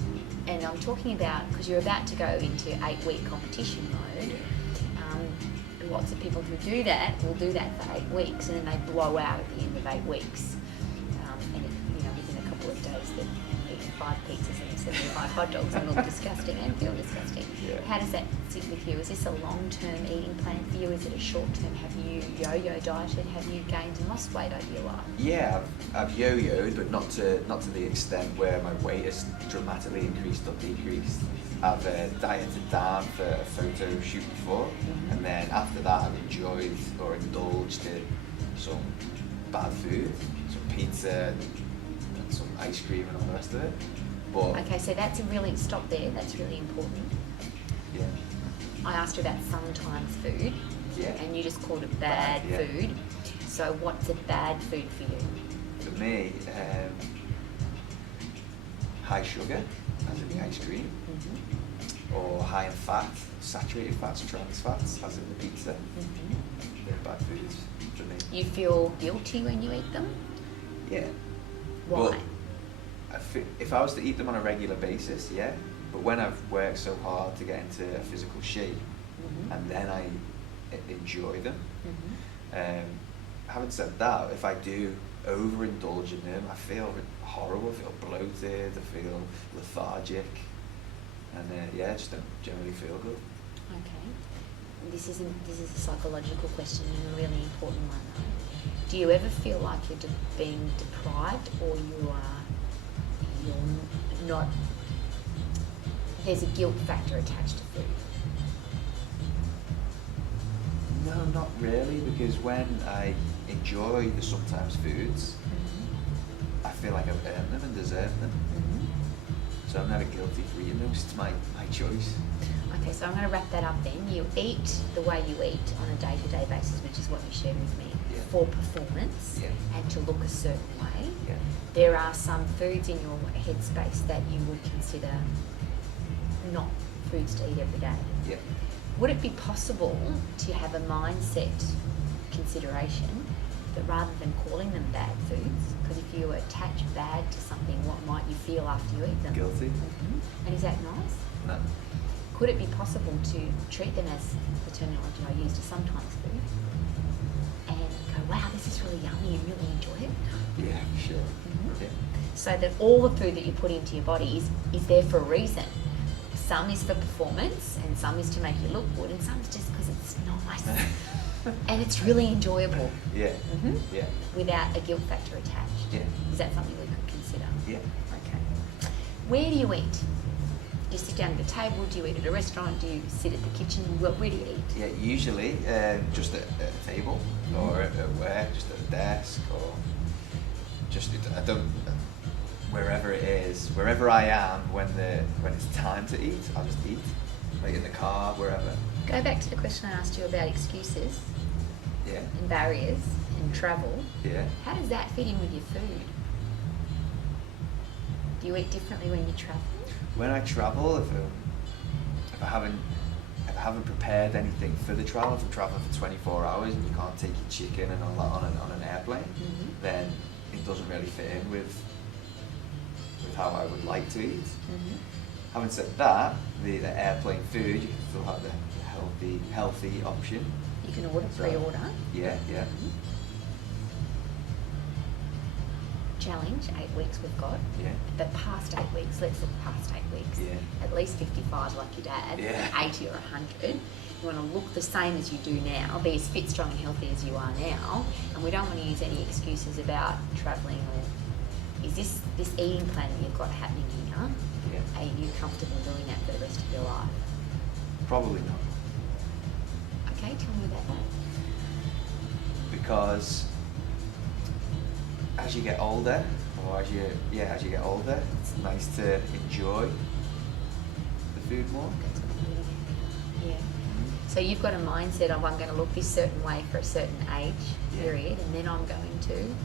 And I'm talking about, because you're about to go into 8-week competition mode. Lots of people who do that will do that for 8 weeks, and then they blow out at the end of 8 weeks. And within a couple of days they've eaten 5 pizzas and 75 hot dogs and look disgusting and feel disgusting. Yeah. How does that sit with you? Is this a long-term eating plan for you? Is it a short-term? Have you yo-yo dieted? Have you gained and lost weight over your life? Yeah, I've yo-yoed, but not to the extent where my weight has dramatically increased or decreased. I've dieted down for a photo shoot before, and then after that I've enjoyed or indulged in some bad food, some pizza and some ice cream and all the rest of it. But Okay, so stop there, that's really important. yeah, I asked you about sometimes food, yeah. and you just called it bad Yeah. food. So what's a bad food for you? For me, high sugar, as in the ice cream, or high in fat, saturated fats, trans fats, as in the pizza. They're bad foods for me. You feel guilty when you eat them? Yeah. Why? Well, if I was to eat them on a regular basis, yeah. But when I've worked so hard to get into a physical shape, and then I enjoy them. Having said that, if I do overindulge in them, I feel horrible. I feel bloated. I feel lethargic, and I just don't generally feel good. Okay. This is a psychological question and a really important one. Do you ever feel like you're being deprived, or you're not? There's a guilt factor attached to food. No, not really, because when I enjoy the sometimes foods, I feel like I've earned them and deserved them. So I'm never guilty for eating them. It's my choice. Okay, so I'm going to wrap that up then. You eat the way you eat on a day-to-day basis, which is what you shared with me, Yeah. for performance Yeah. and to look a certain way. Yeah. There are some foods in your headspace that you would consider not foods to eat every day. Yeah. Would it be possible to have a mindset consideration that rather than calling them bad foods, because if you attach bad to something, what might you feel after you eat them? Guilty. And is that nice? No. Could it be possible to treat them as the terminology I used, a sometimes food, and go, wow, this is really yummy and really enjoy it? Yeah, sure. Yeah. So that all the food that you put into your body is there for a reason. Some is for performance, and some is to make you look good, and some is just because it's nice. And it's really enjoyable. Yeah. Yeah. Without a guilt factor attached. Yeah. Is that something we could consider? Yeah. Okay. Where do you eat? Do you sit down at a table? Do you eat at a restaurant? Do you sit at the kitchen? Where do you eat? Yeah, usually just at a table, or at work, just at a desk, or just wherever it is, wherever I am when it's time to eat, I'll just eat, like in the car, wherever. Go back to the question I asked you about excuses Yeah. and barriers and travel. Yeah. How does that fit in with your food? Do you eat differently when you travel? When I travel, if I haven't prepared anything for the travel, if I'm traveling for 24 hours and you can't take your chicken and all that on an airplane, then it doesn't really fit in with how I would like to eat. Having said that, the airplane food, you can still have the healthy option. You can order pre-order. Yeah, yeah. Challenge, 8 weeks we've got. Yeah. But past 8 weeks, let's look past 8 weeks. Yeah. At least 55 like your dad, Yeah. 80 or 100. You want to look the same as you do now, be as fit, strong and healthy as you are now, and we don't want to use any excuses about travelling or is this eating plan that you've got happening here, Yeah. are you comfortable doing that for the rest of your life? Probably not. Okay, tell me about that. Because as you get older, as you get older, it's nice to enjoy the food more. That's what I'm getting at. Yeah. So you've got a mindset of I'm going to look this certain way for a certain age period, and then I'm going to.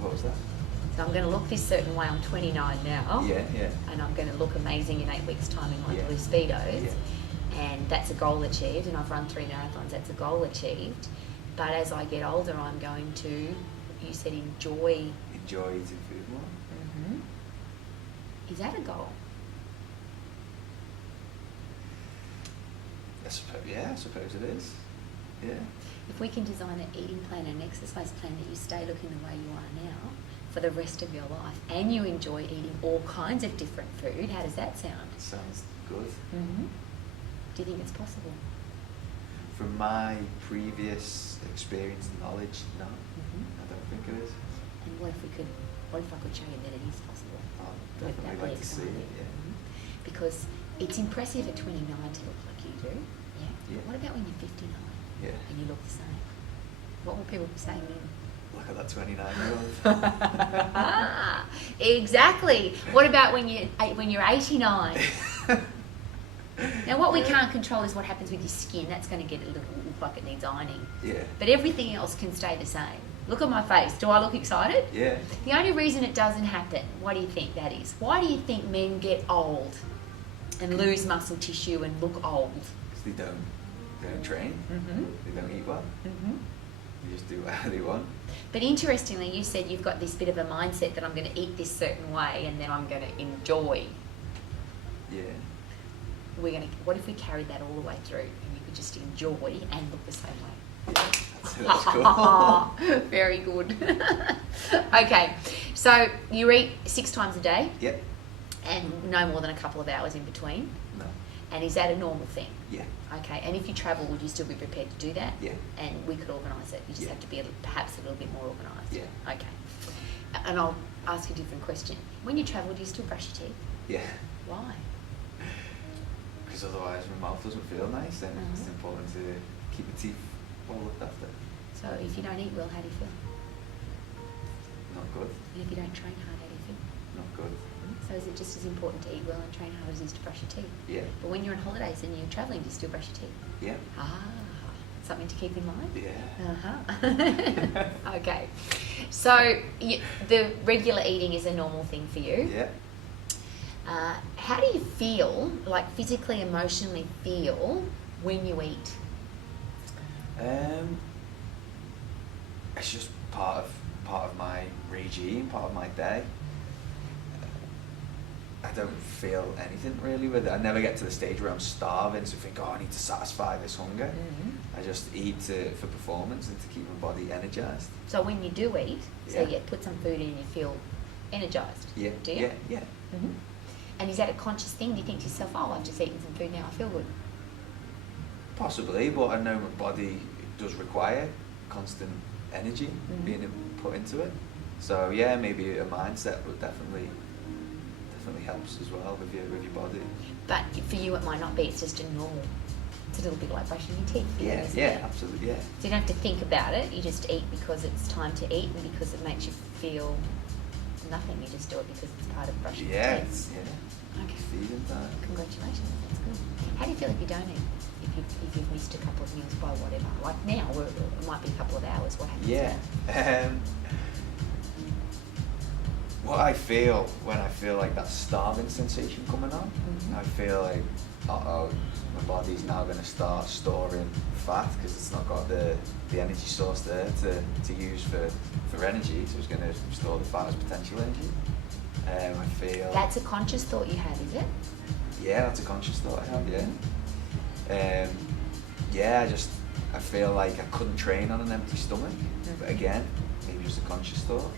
What was that? So I'm going to look this certain way. I'm 29 now. Yeah, yeah. And I'm going to look amazing in 8 weeks' time in my Yeah. blue speedos. Yeah. And that's a goal achieved. And I've run 3 marathons. That's a goal achieved. But as I get older, I'm going to, you said enjoy. Enjoy eating food more. Mm-hmm. Is that a goal? I suppose it is. Yeah. If we can design an eating plan and an exercise plan that you stay looking the way you are now for the rest of your life, and you enjoy eating all kinds of different food, how does that sound? Sounds good. Mm-hmm. Do you think it's possible? From my previous experience and knowledge, no, Mm-hmm. I don't think it is. And what if I could show you that it is possible? I'd Would that definitely be like to see exciting? it, yeah. Mhm. Because it's impressive at 29 to look like you do. Yeah. Yeah. What about when you're 59 Yeah. and you look the same? What will people be saying then? Look at that 29-year-old. Exactly. What about when you're 89? Now, what we can't control is what happens with your skin. That's going to get a little look like it needs ironing. Yeah. But everything else can stay the same. Look at my face. Do I look excited? Yeah. The only reason it doesn't happen, what do you think that is? Why do you think men get old and lose muscle tissue and look old? Because they don't train. Mm-hmm. They don't eat well. Mm-hmm. They just do whatever they want. But interestingly, you said you've got this bit of a mindset that I'm going to eat this certain way and then I'm going to enjoy. Yeah. What if we carried that all the way through and you could just enjoy and look the same way? Yeah. That's cool. Very good. Okay, so you eat 6 times a day Yep. and no more than a couple of hours in between. No. And is that a normal thing? Yeah. Okay, and if you travel, would you still be prepared to do that? Yeah. And we could organise it. You just Yeah. have to be perhaps a little bit more organised. Yeah. Okay. And I'll ask a different question. When you travel, do you still brush your teeth? Yeah. Why? Because otherwise my mouth doesn't feel nice, and it's Mhm. important to keep the teeth well looked after. So if you don't eat well, how do you feel? Not good. And if you don't train hard, how do you feel? Not good. So is it just as important to eat well and train hard as it is to brush your teeth? Yeah. But when you're on holidays and you're travelling, do you still brush your teeth? Yeah. Something to keep in mind? Yeah. Uh-huh. Okay. So the regular eating is a normal thing for you. Yeah. How do you feel, like physically, emotionally feel when you eat? It's just part of my regime, part of my day. I don't feel anything really with it. I never get to the stage where I'm starving, so I think, I need to satisfy this hunger. Mm-hmm. I just eat for performance and to keep my body energized. So when you do eat, so Yeah. you put some food in and you feel energised, Yeah. do you? Yeah. Yeah. Mm-hmm. And is that a conscious thing? Do you think to yourself, I've just eaten some food now, I feel good? Possibly, but I know my body does require constant energy being put into it. So yeah, maybe a mindset would definitely helps as well with your body. But for you, it might not be. It's just a normal. It's a little bit like brushing your teeth. for you, Yeah, isn't yeah, it? absolutely, yeah. So you don't have to think about it. You just eat because it's time to eat and because it makes you feel nothing. You just do it because it's part of brushing Yeah, your teeth. it's, yeah. Okay. Feeding time. Congratulations. That's good. How do you feel if you don't eat? If you've missed a couple of meals by whatever, like now, where it might be a couple of hours. What happens? Yeah. What I feel when I feel like that starving sensation coming on, Mhm. I feel like, my body's now going to start storing fat because it's not got the energy source there to use for energy, so it's going to store the fat as potential energy. I feel... That's a conscious thought you have, is it? Yeah, that's a conscious thought I have, yeah. I feel like I couldn't train on an empty stomach, but again, maybe just a conscious thought.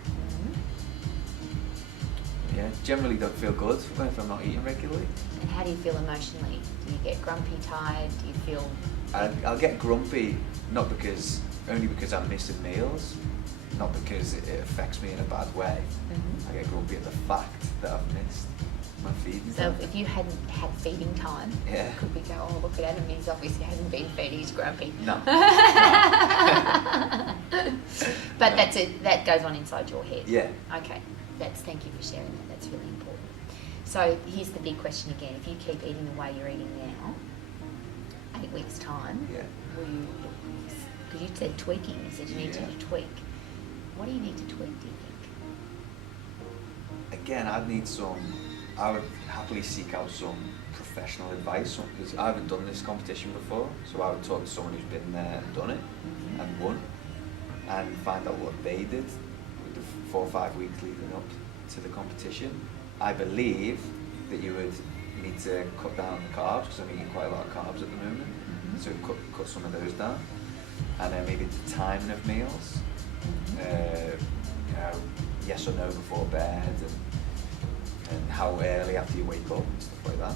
Yeah, generally don't feel good if I'm not eating regularly. And how do you feel emotionally? Do you get grumpy, tired? Do you feel... I'll get grumpy, only because I'm missing meals, not because it affects me in a bad way. I get grumpy at the fact that I've missed my feeding So time. if you hadn't had feeding time, Yeah. could we go, look at Adam, he's obviously hasn't been fed, he's grumpy. No. But No. that's it, that goes on inside your head. Yeah. Okay, thank you for sharing that, that's really important. So here's the big question again, if you keep eating the way you're eating now, 8 weeks' time, Yeah. will you, because you said tweaking, you said you need to Yeah. tweak. What do you need to tweak, do you think? Again, I would happily seek out some professional advice, because I haven't done this competition before, so I would talk to someone who's been there and done it and won. and find out what they did with the 4 or 5 weeks leading up to the competition. I believe that you would need to cut down the carbs, because I'm eating quite a lot of carbs at the moment, so cut some of those down, and then maybe the timing of meals, yes or no before bed, and how early after you wake up and stuff like that.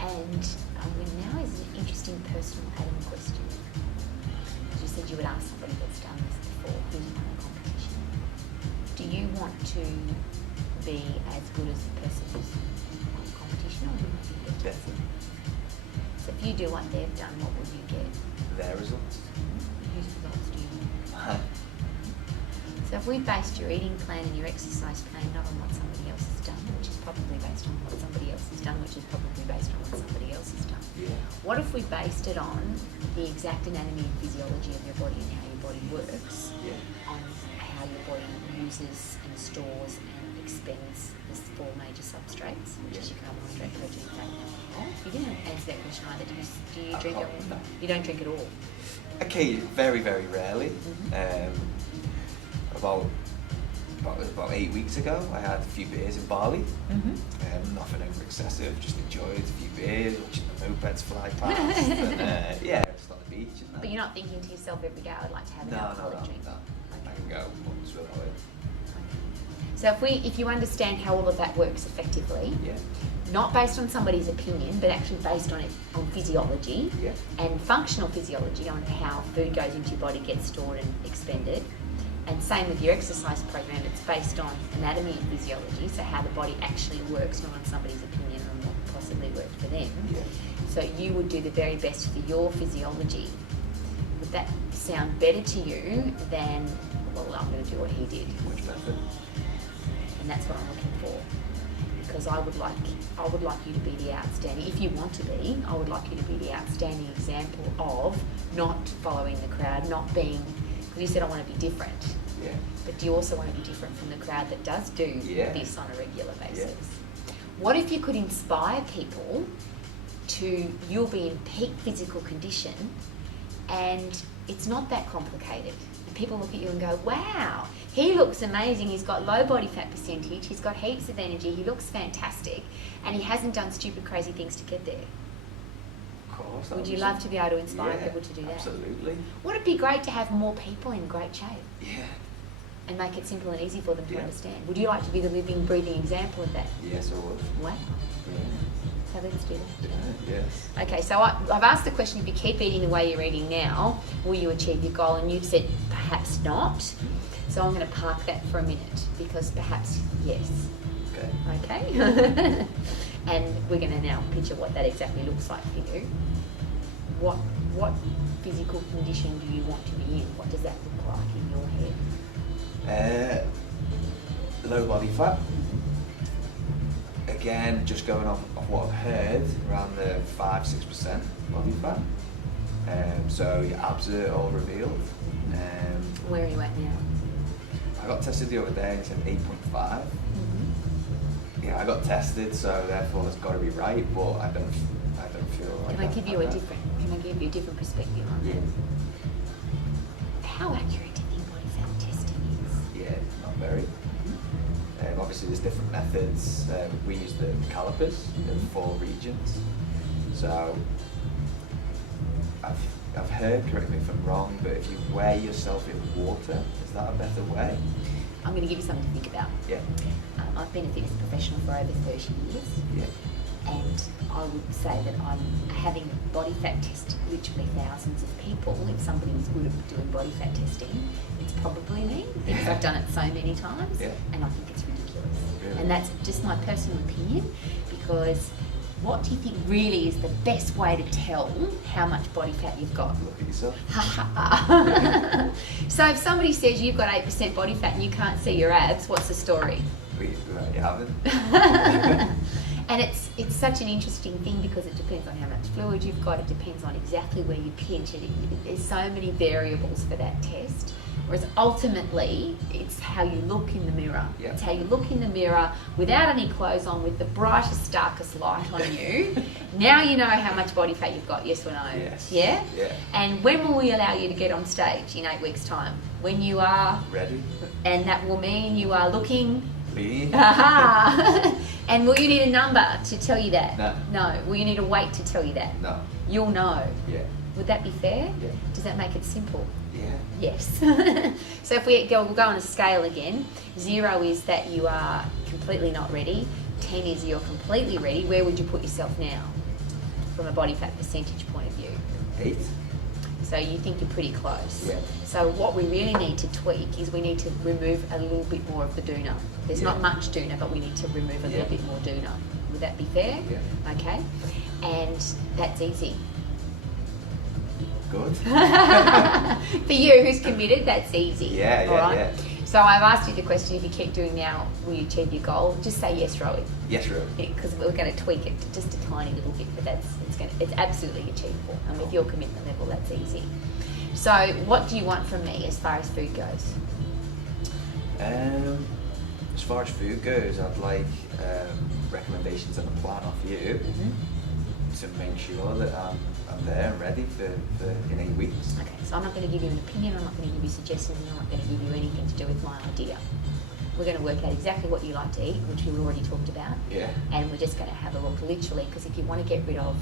And now is an interesting personal add-on question. You said you would ask somebody that's done this before, who's won a competition. Do you want to be as good as the person who's won a competition, or do you want to be better? Better. So if you do what they've done, what would you get? Their results. Whose results do you want? So if we based your eating plan and your exercise plan not on what somebody else has done, which is probably based on what somebody else has done, which is probably based on what somebody else has done. Yeah. What if we based it on the exact anatomy and physiology of your body and how your body works, on how your body uses and stores and expends the 4 major substrates, which is your carbohydrate, protein, fat, and alcohol? You didn't answer that question either. Do you drink it? No. You don't drink at all? Okay, very, very rarely. About 8 weeks ago, I had a few beers in Bali. Nothing over excessive, just enjoyed a few beers, watching the mopeds fly past, and just on the beach. And But you're not thinking to yourself every day, I'd like to have an alcoholic drink? No. I can go months without it. So if you understand how all of that works effectively, not based on somebody's opinion, but actually based on physiology and functional physiology, on how food goes into your body, gets stored and expended. And same with your exercise program, it's based on anatomy and physiology, so how the body actually works, not on somebody's opinion on what possibly worked for them. So you would do the very best for your physiology. Would that sound better to you than, well, I'm going to do what he did? Which method? And that's what I'm looking for. Because I would like you to be the outstanding, if you want to be, I would like you to be the outstanding example of not following the crowd, not being, because you said I want to be different. But do you also want to be different from the crowd that does do this on a regular basis? What if you could inspire people to, you'll be in peak physical condition and it's not that complicated. People look at you and go, wow, he looks amazing, he's got low body fat percentage, he's got heaps of energy, he looks fantastic, and he hasn't done stupid crazy things to get there. Of course. Would you love to be able to inspire people to do that? Absolutely. Wouldn't it be great to have more people in great shape? Yeah. And make it simple and easy for them to understand. Would you like to be the living, breathing example of that? Yes, I would. Wow. So let's do that. Yes. Okay, so I've asked the question, if you keep eating the way you're eating now, will you achieve your goal? And you've said perhaps not. So I'm going to park that for a minute, because perhaps yes. Okay? And we're going to now picture what that exactly looks like for you. What physical condition do you want to be in? What does that look like in your head? Low body fat. Again, just going off what I've heard, around the 5-6% body fat. So your abs are all revealed. Where are you at now? I got tested the other day and it said 8.5. Yeah, I got tested, so therefore it's got to be right, but I don't feel like. Can I give you a different perspective on that? How accurate do you think body fat testing is? Yeah, not very. Obviously there's different methods. We use the calipers in 4 regions. So I've heard, correct me if I'm wrong, but if you weigh yourself in water, is that a better way? I'm going to give you something to think about. I've been a fitness professional for over 30 years. And I would say that I'm having body fat tested literally thousands of people. If somebody was good at doing body fat testing, it's probably me, because I've done it so many times, and I think it's ridiculous. And that's just my personal opinion, because what do you think really is the best way to tell how much body fat you've got? Look at yourself. So if somebody says you've got 8% body fat and you can't see your abs, what's the story? You haven't. And it's such an interesting thing because it depends on how much fluid you've got. It depends on exactly where you pinch it. There's so many variables for that test. Whereas ultimately, it's how you look in the mirror. Yeah. It's how you look in the mirror without any clothes on, with the brightest, darkest light on you. Now you know how much body fat you've got, yes or no? Yes. Yeah? Yeah. And when will we allow you to get on stage? In 8 weeks' time? When you are... Ready? And that will mean you are looking... Lean? Aha! And will you need a number to tell you that? No. No. Will you need a weight to tell you that? No. You'll know. Yeah. Would that be fair? Yeah. Does that make it simple? Yeah. Yes. So if we'll go on a scale again. 0 is that you are completely not ready. 10 is you're completely ready. Where would you put yourself now from a body fat percentage point of view? 8? So you think you're pretty close. Yeah. So what we really need to tweak is we need to remove a little bit more of the doona. There's not much doona, but we need to remove a little bit more doona. Would that be fair? Yeah. Okay. And that's easy. Good. For you, who's committed, that's easy. Yeah, All right? yeah. So I've asked you the question, if you keep doing now, will you achieve your goal? Just say yes, Rowie. Yes, Rowie. Because we're going to tweak it just a tiny little bit, but it's absolutely achievable. And with your commitment level, that's easy. So what do you want from me as far as food goes? As far as food goes, I'd like recommendations and a plan off you to make sure that I'm there and ready for in 8 weeks. Okay, so I'm not going to give you an opinion, I'm not going to give you suggestions, and I'm not going to give you anything to do with my idea. We're going to work out exactly what you like to eat, which we've already talked about. Yeah. And we're just going to have a look literally, because if you want to get rid of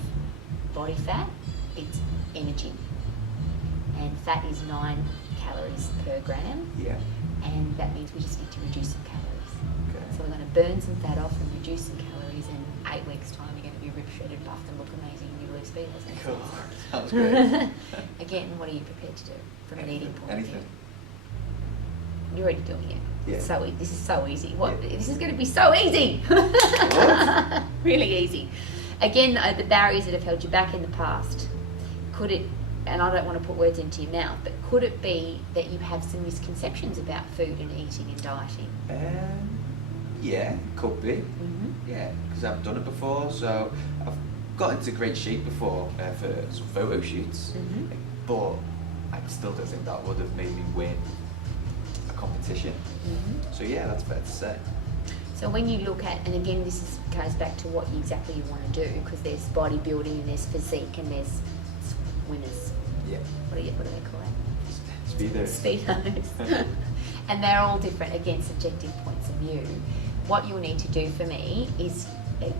body fat, it's energy. And fat is 9 calories per gram. Yeah. And that means we just need to reduce some calories. Okay. So we're going to burn some fat off and reduce some calories, and 8 weeks' time you're going to be ripped, shredded, buffed, and look amazing, and you lose speed. Cool. Sounds great. Again, what are you prepared to do from an eating point of Anything. view? You're already doing it. Yeah. So this is so easy. What? Yeah. This is going to be so easy. Really easy. Again, though, the barriers that have held you back in the past, could it, and I don't want to put words into your mouth, but could it be that you have some misconceptions about food and eating and dieting? Yeah, could be. Mm-hmm. Yeah, because I've done it before, so I've got into great shape before for some photo shoots, but I still don't think that would have made me win a competition. So yeah, that's fair to say. So when you look at, and again, goes back to what exactly you want to do, because there's bodybuilding and there's physique and there's winners. Yeah. What do they call it? Speedos. Speedos. And they're all different, again, subjective points of view. What you'll need to do for me is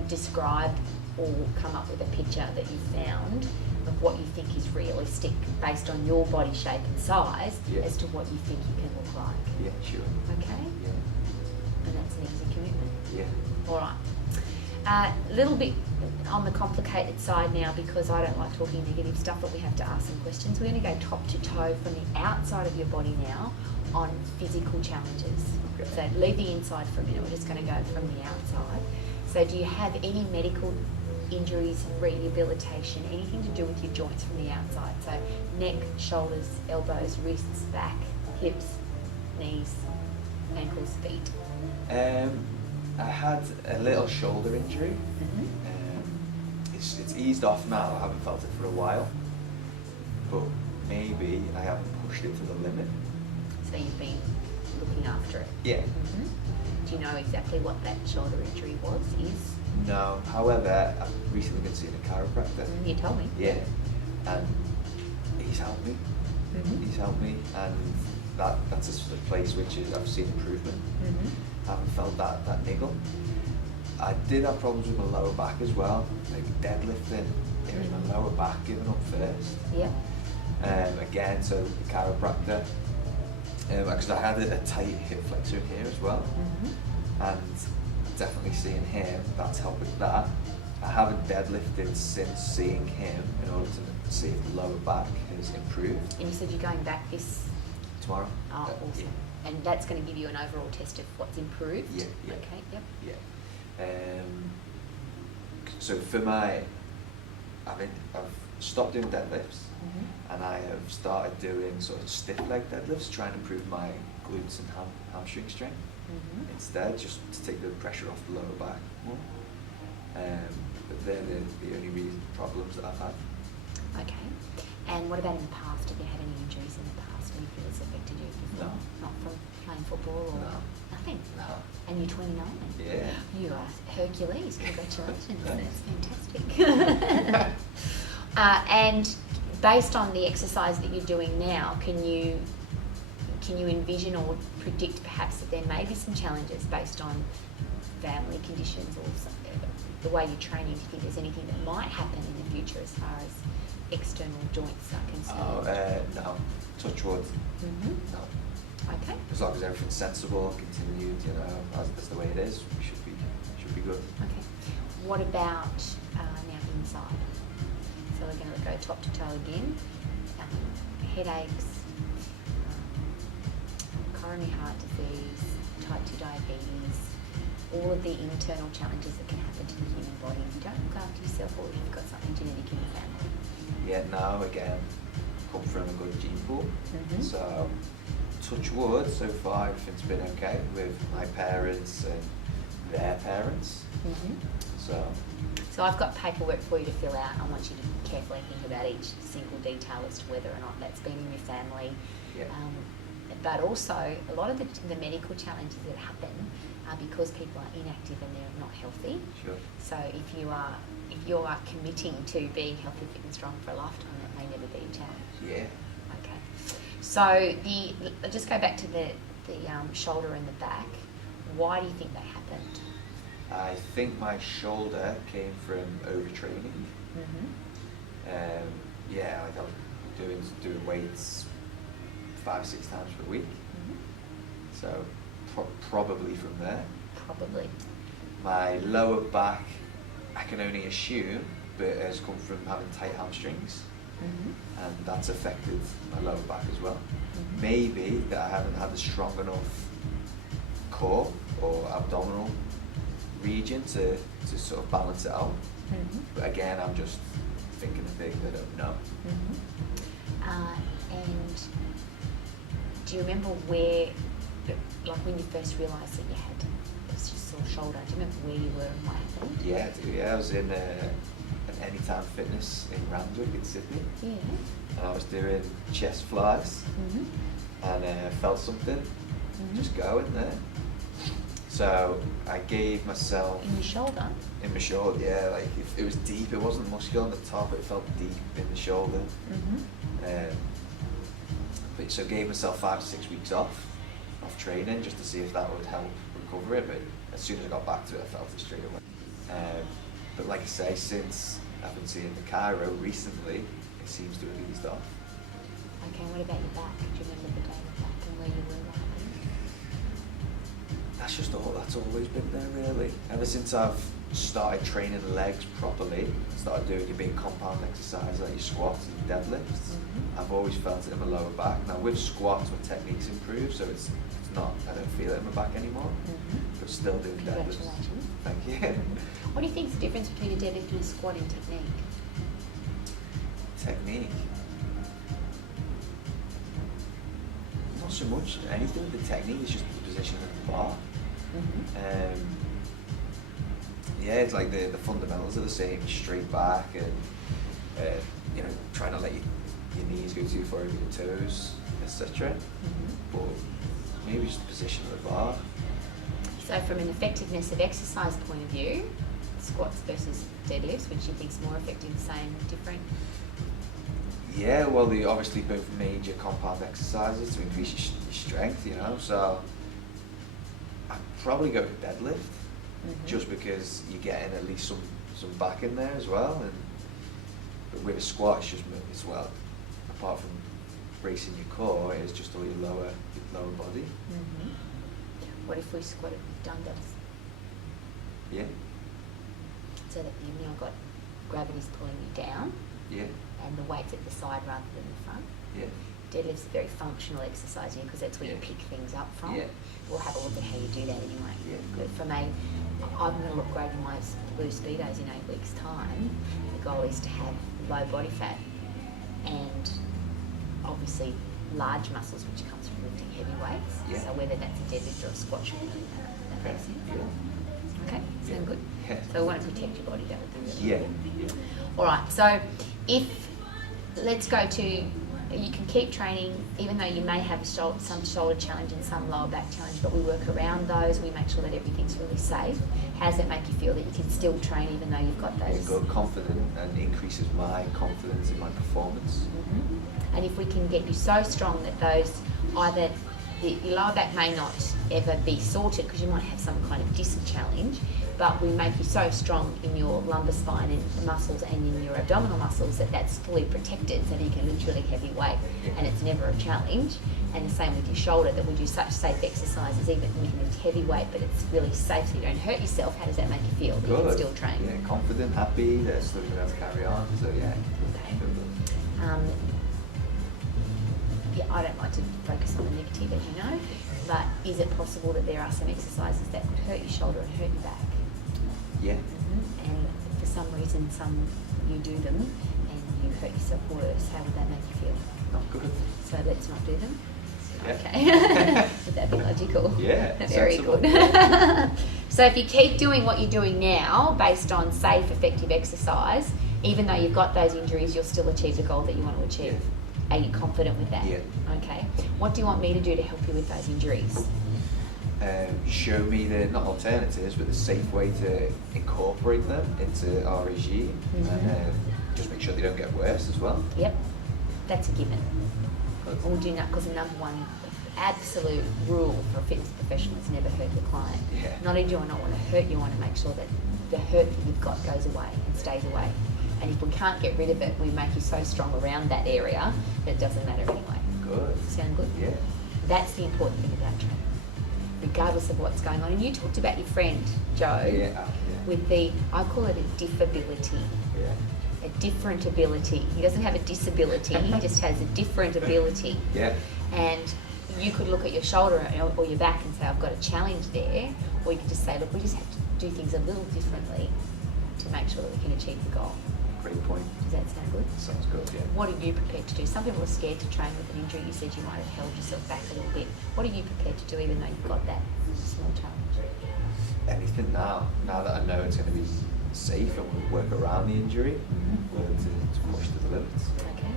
describe or come up with a picture that you found of what you think is realistic based on your body shape and size as to what you think you can look like. Yeah, sure. Okay? Yeah. And that's an easy commitment. Yeah. All right. A little bit on the complicated side now, because I don't like talking negative stuff, but we have to ask some questions. We're going to go top to toe from the outside of your body now on physical challenges. Okay. So leave the inside for a minute. We're just going to go from the outside. So do you have any medical injuries, rehabilitation, anything to do with your joints from the outside? So neck, shoulders, elbows, wrists, back, hips, knees, ankles, feet. I had a little shoulder injury. It's eased off now. I haven't felt it for a while, but maybe I haven't pushed it to the limit. So you've been looking after it. Yeah. Do you know exactly what that shoulder injury is? No. However, I've recently been seeing a chiropractor. You told me. Yeah. And he's helped me. He's helped me, and that's a place which I've seen improvement. I haven't felt that niggle. I did have problems with my lower back as well, like deadlifting. It was my lower back giving up first. Yeah. Again, so the chiropractor, because I had a tight hip flexor here as well, and definitely seeing him, that's helped with that. I haven't deadlifted since seeing him in order to see if the lower back has improved. And you said you're going back this Tomorrow. Oh, awesome. Yeah. And that's going to give you an overall test of what's improved? Yeah. Okay, yep. Yeah. So for I've stopped doing deadlifts, and I have started doing sort of stiff leg deadlifts, trying to improve my glutes and hamstring strength instead, just to take the pressure off the lower back more. But they're the only problems that I've had. Okay. And what about in the past? Have you had any injuries in the past? Anything that's affected you before? No. Not from playing football or No. nothing? No. And you're 29? Yeah. You are Hercules. Congratulations. That's fantastic. And based on the exercise that you're doing now, can you envision or predict perhaps that there may be some challenges based on family conditions or the way you're training? Do you think there's anything that might happen in the future as far as external joints are concerned? No. Touch wood. No. Okay. As long as everything's sensible, continued, as the way it is, we should be good. Okay. What about now inside? So we're going to go top to toe again. Headaches, coronary heart disease, type 2 diabetes, all of the internal challenges that can happen to the human body. If you don't look after yourself, or you've got something genetic in the family. Yeah, now again, come from a good gene pool. So, touch wood, so far everything's been okay with my parents and their parents. So I've got paperwork for you to fill out. I want you to carefully think about each single detail as to whether or not that's been in your family. Yeah. But also, a lot of the medical challenges that happen are because people are inactive and they're not healthy. Sure. So if you are committing to being healthy, fit and strong for a lifetime, that may never be a challenge. Yeah. Okay. So I'll just go back to the shoulder and the back. Why do you think that happened? I think my shoulder came from overtraining. Yeah, like I was doing weights 5-6 times per week. So probably from there. Probably. My lower back, I can only assume, but it has come from having tight hamstrings, and that's affected my lower back as well. Maybe that I haven't had a strong enough core or abdominal region to sort of balance it out. But again, I'm just thinking of things I don't know. And do you remember where, like when you first realised that you had this sore shoulder, do you remember where you were and what happened? Yeah, I do. Yeah, I was in an Anytime Fitness in Randwick in Sydney. Yeah. And I was doing chest flies and felt something just going there. So I gave myself... In your shoulder? In my shoulder, yeah. Like it was deep. It wasn't muscular on the top. It felt deep in the shoulder. But so gave myself 5 to 6 weeks off training just to see if that would help recover it. But as soon as I got back to it, I felt it straight away. But like I say, since I've been seeing the chiro recently, it seems to have eased off. Okay, what about your back? Do you remember the day of back and where you were? That's always been there really. Ever since I've started training legs properly, started doing your big compound exercises like your squats and deadlifts, I've always felt it in my lower back. Now with squats, my technique's improved, so it's not, I don't feel it in my back anymore, but still doing deadlifts. Congratulations. Thank you. What do you think is the difference between a deadlift and a squat in technique? Technique? Not so much anything with the technique, it's just the position of the bar. Yeah, it's like the fundamentals are the same, straight back and trying to let your knees go too far over your toes, etc. But maybe just the position of the bar. So from an effectiveness of exercise point of view, squats versus deadlifts, which you think is more effective, same, different? Yeah, well, they obviously both major compound exercises to increase your strength, so I'd probably go with deadlift, just because you're getting at least some back in there as well. But with a squat, it's well, apart from bracing your core, it's just all your lower body. What if we squatted with dumbbells? Yeah. So that you've now got gravity's pulling you down. Yeah. And the weight's at the side rather than the front. Yeah. Deadlift's a very functional exercise because that's where you pick things up from. Yeah. We'll have a look at how you do that anyway. Yeah. But I'm going to look great in my blue speedos in 8 weeks' time. The goal is to have low body fat and obviously large muscles, which comes from lifting heavy weights. Yeah. So whether that's a deadlift or a squat should really matter. That makes sense. Yeah. Okay, sound good? Yeah. So we want to protect your body, don't we? Yeah. All right, so let's go to, you can keep training even though you may have some shoulder challenge and some lower back challenge, but we work around those, we make sure that everything's really safe. How does it make you feel that you can still train even though you've got those? It's good, confident, and increases my confidence in my performance. Mm-hmm. And if we can get you so strong that those either your lower back may not ever be sorted because you might have some kind of disc challenge, but we make you so strong in your lumbar spine and the muscles and in your abdominal muscles that that's fully protected so that you can lift really heavy weight and it's never a challenge. And the same with your shoulder, that we do such safe exercises, even you can lift heavy weight, but it's really safe so you don't hurt yourself. How does that make you feel? That you can still train? Yeah, confident, happy, they're still going to have to carry on, so yeah. Okay. Yeah, I don't like to focus on the negative, as you know, but is it possible that there are some exercises that could hurt your shoulder and hurt your back? Yeah. Mm-hmm. And for some reason, you do them and you hurt yourself worse. How would that make you feel? Not good. So let's not do them? Yeah. Okay. Would that be logical? Yeah. Very sensible. good. So if you keep doing what you're doing now, based on safe, effective exercise, even though you've got those injuries, you'll still achieve the goal that you want to achieve. Yeah. Are you confident with that? Yeah. Okay. What do you want me to do to help you with those injuries? Show me the, not alternatives, but the safe way to incorporate them into our regime, and just make sure they don't get worse as well. Yep. That's a given. Good. We'll do that because the number one absolute rule for a fitness professional is never hurt your client. Yeah. Not only do I not want to hurt you, I want to make sure that the hurt that you've got goes away and stays away. And if we can't get rid of it, we make you so strong around that area that it doesn't matter anyway. Good. Sound good? Yeah. That's the important thing about training, regardless of what's going on. And you talked about your friend, Joe, with the, I call it a diffability. Yeah. A different ability. He doesn't have a disability, he just has a different ability. Yeah. And you could look at your shoulder or your back and say, I've got a challenge there. Or you could just say, look, we just have to do things a little differently to make sure that we can achieve the goal. Great point. Does that sound good? Sounds good, yeah. What are you prepared to do? Some people are scared to train with an injury. You said you might have held yourself back a little bit. What are you prepared to do even though you've got that small challenge? Anything now that I know it's going to be safe and we'll work around the injury, willing to push to the limits. Okay.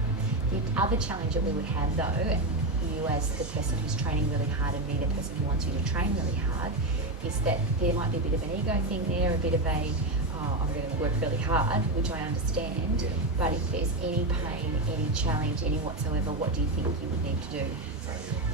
The other challenge that we would have though, you as the person who's training really hard and me the person who wants you to train really hard, is that there might be a bit of an ego thing there, a bit of a, I'm going to work really hard, which I understand, but if there's any pain, any challenge, any whatsoever, what do you think you would need to do?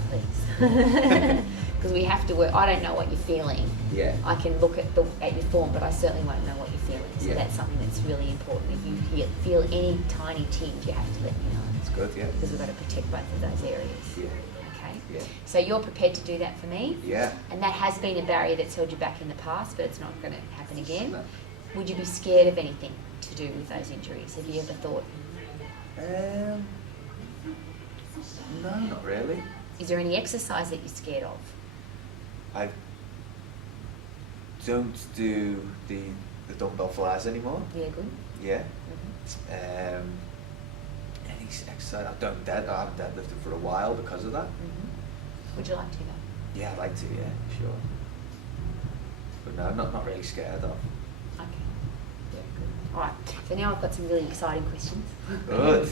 Please. Because we have to work. I don't know what you're feeling. Yeah. I can look at your form, but I certainly won't know what you're feeling. So that's something that's really important. If you feel any tiny tinge, you have to let me know. That's good, yeah. Because we've got to protect both of those areas. Yeah. Okay. Yeah. So you're prepared to do that for me? Yeah. And that has been a barrier that's held you back in the past, but it's not going to happen again. No. Would you be scared of anything to do with those injuries? Have you ever thought? No, not really. Is there any exercise that you're scared of? I don't do the dumbbell flies anymore. Yeah, good. Yeah. Mm-hmm. Any exercise? I haven't deadlifted for a while because of that. Mm-hmm. Would you like to though? Yeah, I'd like to, yeah, sure. But no, not really scared of. Okay. Yeah, good. All right. So now I've got some really exciting questions. Good.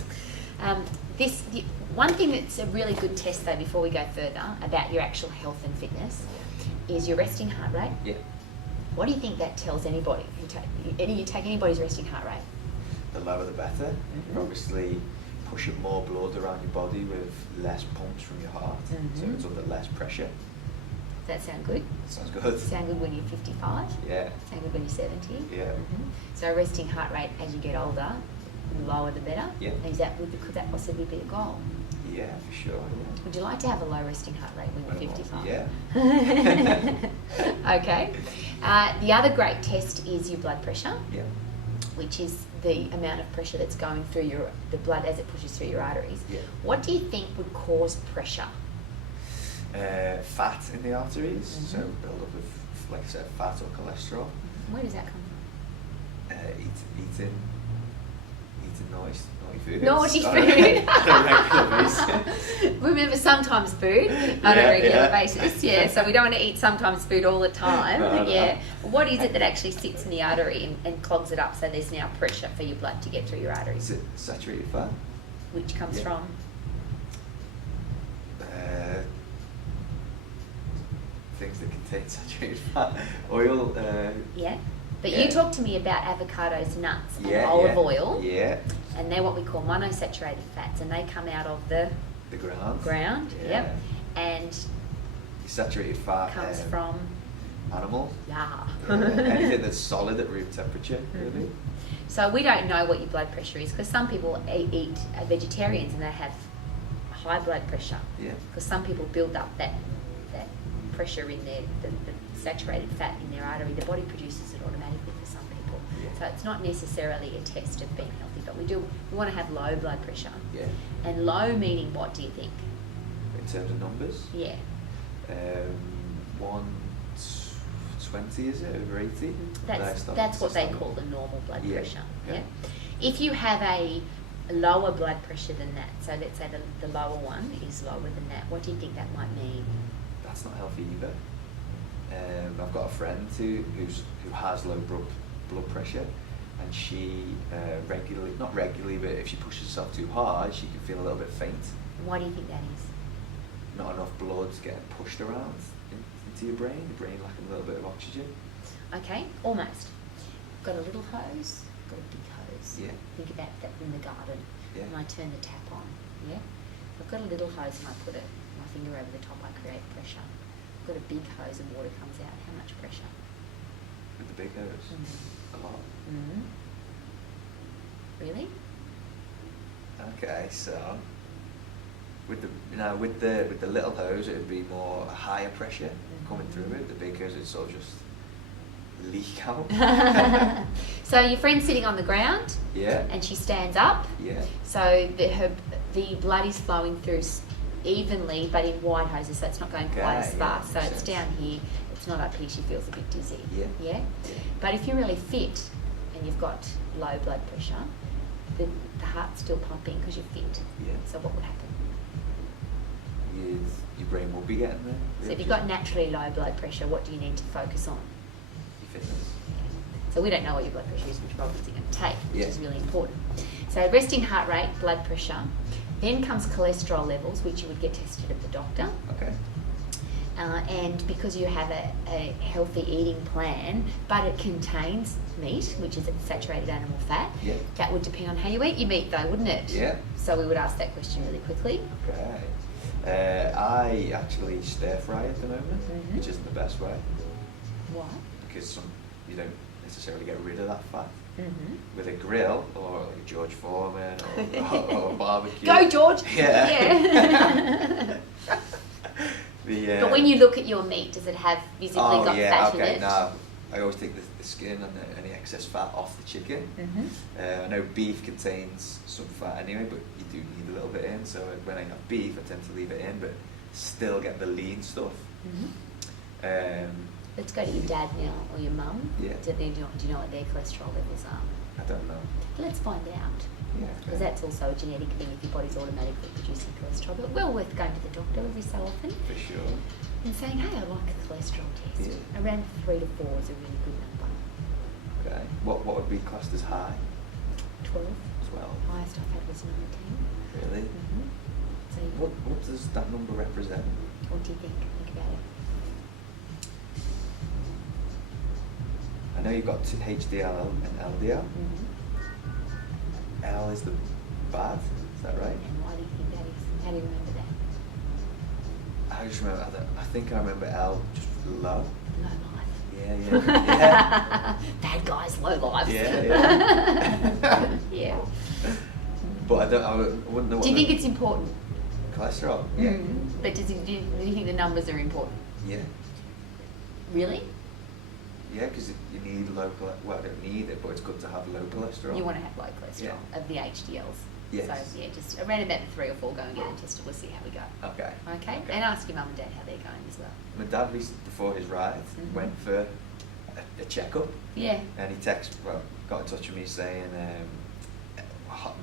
One thing that's a really good test though before we go further about your actual health and fitness is your resting heart rate. Yeah. What do you think that tells anybody? You take anybody's resting heart rate. The lower the better. Mm-hmm. Obviously, pushing more blood around your body with less pumps from your heart, so it's under less pressure. Does that sound good? Sounds good. Sound good when you're 55? Yeah. Sound good when you're 70? Yeah. Mm-hmm. So resting heart rate as you get older, the lower the better? Yeah. Could that possibly be a goal? Yeah, for sure. Yeah. Would you like to have a low resting heart rate when you're 55? Yeah. Okay. The other great test is your blood pressure. Yeah. Which is the amount of pressure that's going through the blood as it pushes through your arteries. Yeah. What do you think would cause pressure? Fat in the arteries, so build up of, like I said, fat or cholesterol. Where does that come from? Eating naughty food. Naughty on a food. regular basis. Remember, sometimes food on a regular basis. Yeah, so we don't want to eat sometimes food all the time. No. Yeah. What is it that actually sits in the artery and clogs it up so there's now pressure for your blood to get through your arteries? Is it saturated fat? Which comes from? Things that contain saturated fat. Oil. Yeah. But Yeah. you talked to me about avocados, nuts, and Yeah, olive yeah, oil. Yeah. And they're what we call monosaturated fats, and they come out of the The ground. ground. Yeah. Yep. And Saturated fat comes from animals. yeah. Anything that's solid at room temperature, really. So we don't know what your blood pressure is because some people eat vegetarians and they have high blood pressure. Yeah. Because some people build up that pressure in their the saturated fat in their artery. The body produces it automatically for some people. Yeah. So it's not necessarily a test of being healthy, but we want to have low blood pressure. Yeah. And low meaning what do you think? In terms of numbers. Yeah. 120, is it, over 80? That's what they call the normal blood Yeah, pressure. yeah. Yeah. If you have a lower blood pressure than that, so let's say the lower one is lower than that, what do you think that might mean? That's not healthy either. I've got a friend who has low blood pressure, and she regularly, not regularly, but if she pushes herself too hard, she can feel a little bit faint. Why do you think that is? Not enough blood getting pushed around into your brain lacking a little bit of oxygen. Okay, almost. Got a little hose, got a big hose. Yeah. Think about that in the garden. Yeah. And I turn the tap on. Yeah. I've got a little hose and I put my finger over the top, I create pressure. I've got a big hose and water comes out. How much pressure? With the big hose, a lot. Mm-hmm. Really? Okay, so with the little hose, it would be more a higher pressure coming through it. The big hose would sort of just leak out. So your friend's sitting on the ground. Yeah. And she stands up. Yeah. So the blood is flowing through evenly, but in wide hoses, so it's not going quite as fast. So makes it's sense. down here. It's not up here. She feels a bit dizzy. Yeah. Yeah. But if you're really fit and you've got low blood pressure, the heart's still pumping because you're fit. Yeah. So what would happen? Your brain will be getting there. So if you've got naturally low blood pressure, what do you need to focus on? Your fitness. So we don't know what your blood pressure is, which we're obviously going to take, which Yeah. is really important. So resting heart rate, blood pressure, then comes cholesterol levels, which you would get tested at the doctor. Okay. And because you have a healthy eating plan, but it contains meat, which is saturated animal fat, Yeah. that would depend on how you eat your meat though, wouldn't it? Yeah. So we would ask that question really quickly. Okay. I actually stir fry at the moment, Mhm. which isn't the best way Why? because you don't necessarily get rid of that fat. Mm-hmm. With a grill or like a George Foreman or a barbecue. Go, George! Yeah. But when you look at your meat, does it have visibly got fat in it? No, I always take the skin and any excess fat off the chicken. Mm-hmm. I know beef contains some fat anyway, but you do need a little bit in. So when I have beef, I tend to leave it in, but still get the lean stuff. Mm-hmm. Let's go to your dad now or your mum. Yeah. Do you know what their cholesterol levels are? I don't know. Let's find out. Yeah. Because that's also a genetic thing if your body's automatically producing cholesterol. But well worth going to the doctor every so often For sure. and saying, hey, I'd like a cholesterol test. Yeah. Around 3 to 4 is a really good number. Okay. What would be classed as high? 12. 12. Highest I've had was 19. Really? Mm-hmm. So What does that number represent? what do you think? Think about it. I know you've got HDL and LDL. Mm-hmm. L is the bad, is that right? And why do you think that is? How do you remember that? I just remember, I think I remember L just low. Low life. Yeah. Bad guys, low lives. Yeah. Yeah. But I wouldn't know what Do you think it's important? cholesterol? Yeah. But do you think the numbers are important? Yeah. Really? Yeah, because you need low cholesterol. Well, I don't need it, but it's good to have low cholesterol. You want to have low cholesterol of the HDLs. Yes. So yeah, just around about 3 or 4, go and get them tested. We'll see how we go. Okay. Okay. And ask your mum and dad how they're going as well. My dad, before his ride, went for a checkup. Yeah. And he got in touch with me saying,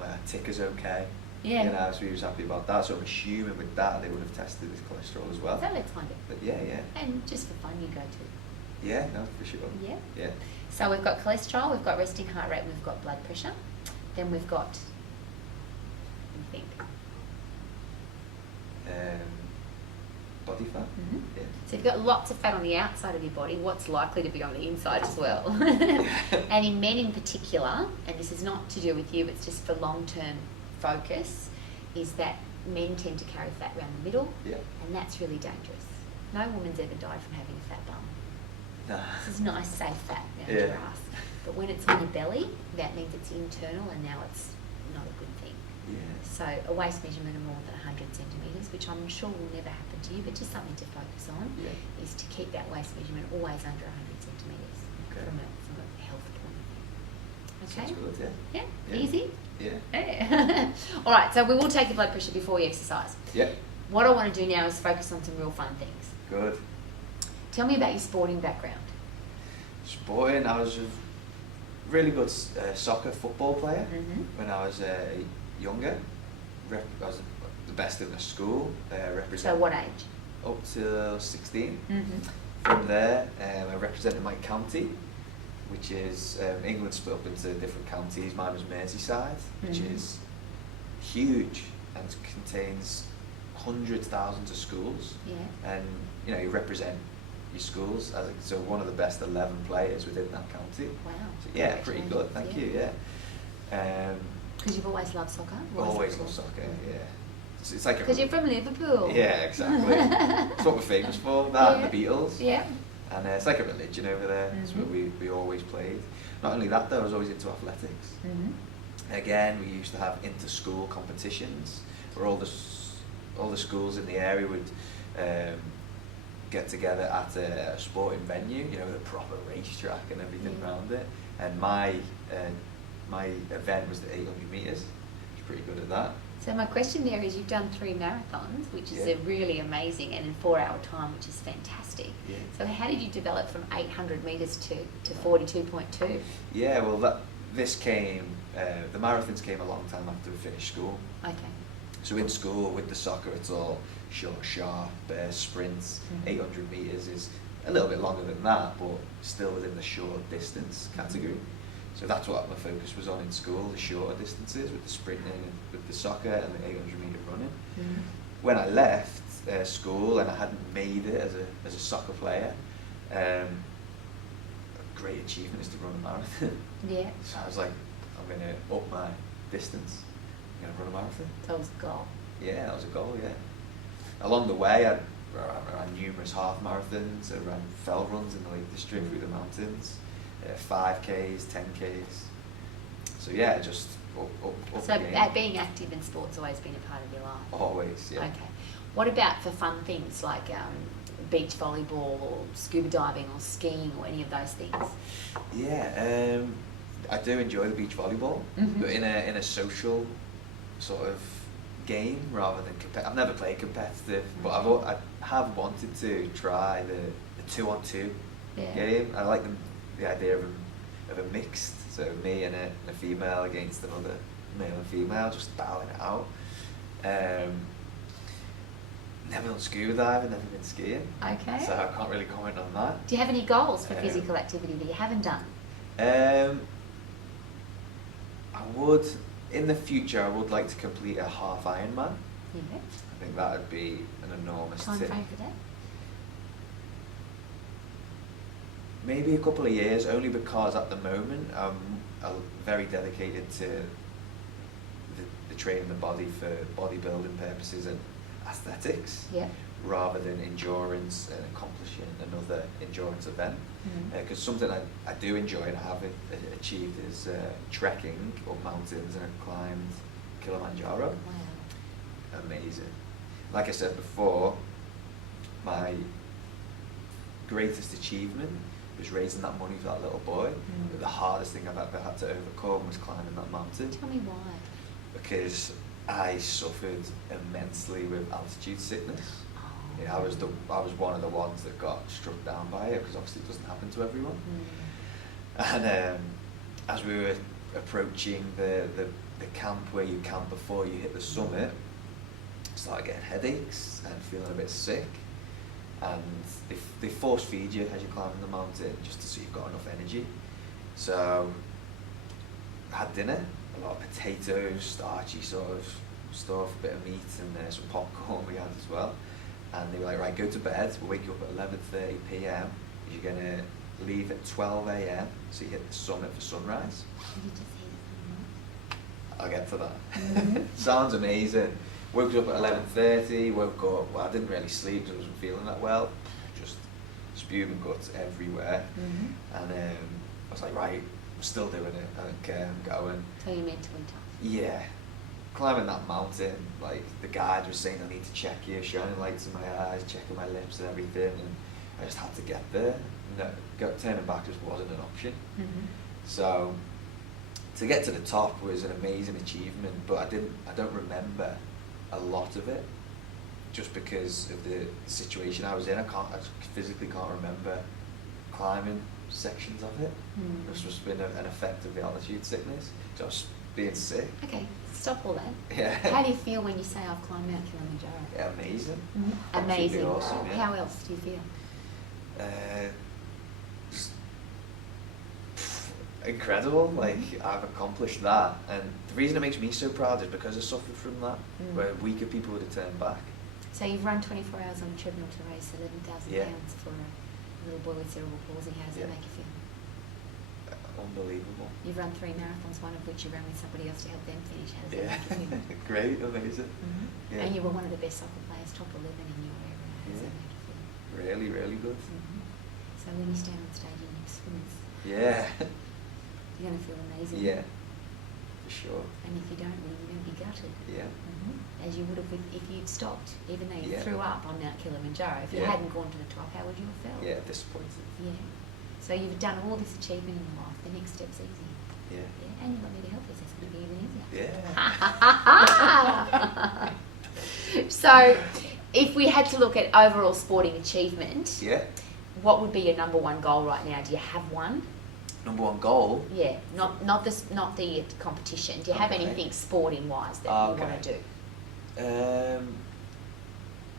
my ticker's okay, Yeah. You know, so he was happy about that. So I'm assuming with that they would have tested his cholesterol as well. So let's find it. But yeah. And just for fun, you go to. Yeah, no, for sure. Yeah. Yeah. So we've got cholesterol, we've got resting heart rate, we've got blood pressure. Then we've got, I think. Body fat. Mm-hmm. Yeah. So you've got lots of fat on the outside of your body, what's likely to be on the inside as well. And in men in particular, and this is not to do with you, it's just for long-term focus, is that men tend to carry fat around the middle, Yeah. and that's really dangerous. No woman's ever died from having a fat bum. Nah. This is nice, safe fat around Yeah. your ass. But when it's on your belly, that means it's internal, and now it's not a good thing. Yeah. So a waist measurement of more than 100 centimetres, which I'm sure will never happen to you, but just something to focus on, Yeah. is to keep that waist measurement always under 100 centimetres Okay. from a health point of view. Okay? Sounds good, yeah. Yeah? Yeah. Easy? Yeah. Yeah. All right, so we will take your blood pressure before you exercise. Yeah. What I want to do now is focus on some real fun things. Good. Tell me about your sporting background. Sporting, I was a really good soccer football player Mm-hmm. when I was younger. I was the best in the school. So Represented what age? up to 16. Mm-hmm. From there, I represented my county, which is England split up into different counties. Mine was Merseyside, which Mhm. is huge and contains hundreds, thousands of schools. Yeah. And you know, you represent your schools as so one of the best 11 players within that county. Wow. So, yeah, pretty good. Thank you. Yeah. Because you've always loved soccer? Always loved soccer. Yeah. It's like Because you're from Liverpool. yeah, exactly. It's what we're famous for. That and the Beatles. Yeah. And it's like a religion over there. It's what Mhm. we always played. Not only that though, I was always into athletics. Mm-hmm. Again, we used to have inter-school competitions where all the schools in the area would get together at a sporting venue, you know, with a proper racetrack and everything Yeah. around it. And my event was the 800 metres. I was pretty good at that. So my question there is, you've done 3 marathons, which is Yeah. a really amazing, and in 4-hour time, which is fantastic. Yeah. So how did you develop from 800 metres to 42.2? Yeah, well, the marathons came a long time after we finished school. Okay. So in school, with the soccer, it's all short, sharp, sprints. Mhm. 800 metres is a little bit longer than that, but still within the short distance category. So that's what my focus was on in school, the shorter distances with the sprinting and with the soccer and the 800 metre running. Mm-hmm. When I left school and I hadn't made it as a soccer player, a great achievement is to run a marathon. Yeah. So I was like, I'm going to up my distance. I'm going to run a marathon. That was the goal. Yeah, that was a goal, yeah. Along the way, I ran numerous half marathons, I ran fell runs in the Lake District through the mountains, 5Ks, 10Ks. So yeah, just up So the game. being active in sport's always been a part of your life? Always, yeah. Okay. What about for fun things like beach volleyball or scuba diving or skiing or any of those things? Yeah, I do enjoy the beach volleyball, Mhm. but in a social sort of game rather than I've never played competitive, but I have wanted to try the 2-on-2 Yeah. game. I like the idea of a mixed, so me and a female against another male and female, just battling it out. Never done scuba diving, never been skiing, Okay. so I can't really comment on that. Do you have any goals for Um, physical activity that you haven't done? I would, in the future, I would like to complete a half Ironman. Yeah. I think that would be an enormous Time tip. frame for that? Maybe a couple of years, only because at the moment I'm very dedicated to the training the body for bodybuilding purposes and aesthetics, Yeah. rather than endurance and accomplishing another endurance event. Mhm. Because something I do enjoy and I have achieved is trekking up mountains, and I've climbed Kilimanjaro. Wow. Amazing. Like I said before, my greatest achievement was raising that money for that little boy. Mm. But the hardest thing I've ever had to overcome was climbing that mountain, Tell me why. because I suffered immensely with altitude sickness. Oh. Yeah, I was one of the ones that got struck down by it, because obviously it doesn't happen to everyone. Mm. And as we were approaching the camp where you camp before you hit the summit, started getting headaches and feeling a bit sick. And they force feed you as you're climbing the mountain just to see you've got enough energy. So I had dinner, a lot of potatoes, starchy sort of stuff, a bit of meat, and some popcorn we had as well. And they were like, right, go to bed, we'll wake you up at 11:30 p.m. You're going to leave at 12 a.m. so you hit the summit for sunrise. Did you just say this? I'll get to that. Mm-hmm. Sounds amazing. Woke up at 11:30, woke up, well, I didn't really sleep because I wasn't feeling that well, just spume and guts everywhere. Mm-hmm. And I was like, right, I'm still doing it, I don't care, I'm going. So you're mentally tough. Yeah. Climbing that mountain, like the guide was saying, I need to check you, shining lights in my eyes, checking my lips and everything, and I just had to get there. No, turning back just wasn't an option. Mm-hmm. So to get to the top was an amazing achievement, but I don't remember a lot of it, just because of the situation I was in. I physically can't remember climbing sections of it. Mm. It's just been an effect of the altitude sickness, just being sick. Okay, stop all that. Yeah. How do you feel when you say I've climbed Mount Kilimanjaro? Yeah, amazing. Mm-hmm. Amazing. Absolutely awesome, yeah. How else do you feel? Just incredible. Like, I've accomplished that, and the reason it makes me so proud is because I suffered from that, where weaker people would have turned back. So you've run 24 hours on a treadmill to raise 11,000 Yeah. pounds for a little boy with cerebral palsy. How does that Yeah. make you feel? Unbelievable. You've run 3 marathons, one of which you ran with somebody else to help them finish. How does Yeah. that make you feel? Great, amazing. Mm-hmm. Yeah. And you were one of the best soccer players, top 11 in your area. How does Yeah. that make you feel? Really, really good. Mm-hmm. So when you stand on stage and you swims, Yeah. you're going to feel amazing. Yeah. For sure. And if you don't win, you're going to be gutted. Yeah. Mm-hmm. As you would have if you'd stopped, even though you Yeah. threw up on Mount Kilimanjaro. If you Yeah. hadn't gone to the top, how would you have felt? Yeah, disappointed. Yeah. So you've done all this achievement in your life. The next step's easy. Yeah. Yeah. And you've got me to help you, so it's going to be even easier. Yeah. So, if we had to look at overall sporting achievement, Yeah. what would be your number one goal right now? Do you have one? Number one goal. Yeah, not the competition. Do you have Okay. anything sporting wise that you want to do?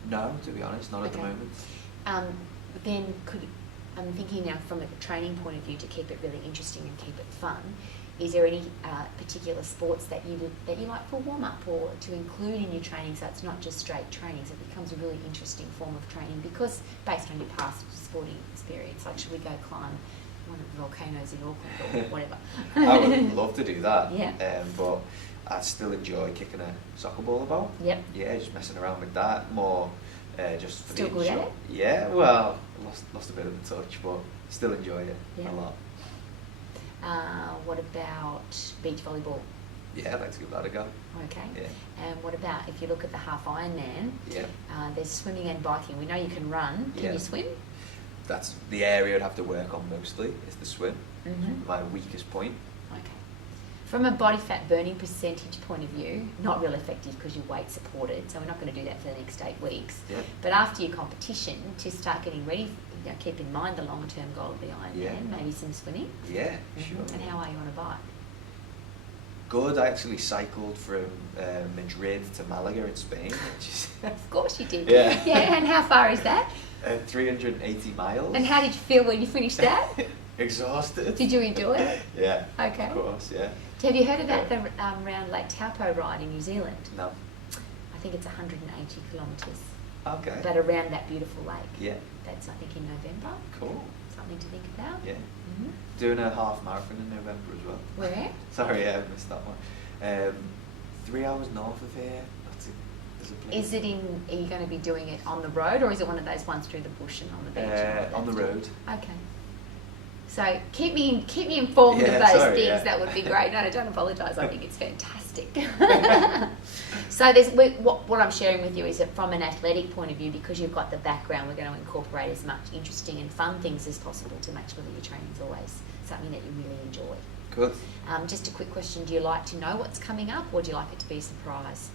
No, to be honest, not at the Okay. moment. Then I'm thinking now from a training point of view to keep it really interesting and keep it fun. Is there any particular sports that you like for warm up or to include in your training, so it's not just straight training, so it becomes a really interesting form of training because based on your past sporting experience, like should we go climb one of the volcanoes in Auckland or whatever? I would love to do that. Yeah. But I still enjoy kicking a soccer ball about. Yep. Yeah, just messing around with that more. Just for Still the good at enjoy- it? Yeah, well, lost a bit of the touch, but still enjoy it Yeah. a lot. What about beach volleyball? Yeah, I'd like to give that a go. Okay. Yeah. And what about if you look at the half Ironman? Yeah. There's swimming and biking. We know you can run. Can Yeah. you swim? That's the area I'd have to work on mostly, is the swim. Mm-hmm. My weakest point. Okay. From a body fat burning percentage point of view, not real effective because you're weight supported, so we're not going to do that for the next 8 weeks. Yeah. But after your competition, to start getting ready, keep in mind the long-term goal of the Ironman, Yeah. maybe some swimming. Yeah, sure. And how are you on a bike? Good. I actually cycled from Madrid to Malaga in Spain, which is Of course you did. Yeah. Yeah, and how far is that? 380 miles. And how did you feel when you finished that? Exhausted. Did you enjoy it? Yeah. Okay. Of course, yeah. Have you heard about the round Lake Taupo ride in New Zealand? No. I think it's 180 kilometres, Okay. but around that beautiful lake. Yeah. That's, I think, in November. Cool. Something to think about. Yeah. Mm-hmm. Doing a half marathon in November as well. Where? Sorry, I missed that one. 3 hours north of here. There's a place. Is it in? Are you going to be doing it on the road, or is it one of those ones through the bush and on the beach? and all On the that road. stuff? Okay. So keep me informed Yeah, of those sorry, things. yeah. That would be great. No, don't apologise. I think it's fantastic. So what I'm sharing with you is that from an athletic point of view, because you've got the background, we're going to incorporate as much interesting and fun things as possible to make sure that your training's always something that you really enjoy. Good. Just a quick question: do you like to know what's coming up, or do you like it to be a surprise?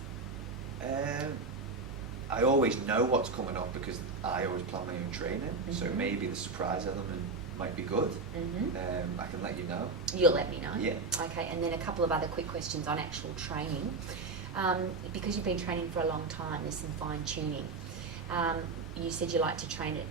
I always know what's coming up because I always plan my own training. So Mhm. maybe the surprise element might be good, Mm-hmm. I can let you know. You'll let me know. Yeah. Okay, and then a couple of other quick questions on actual training. Because you've been training for a long time, there's some fine tuning. You said you like to train at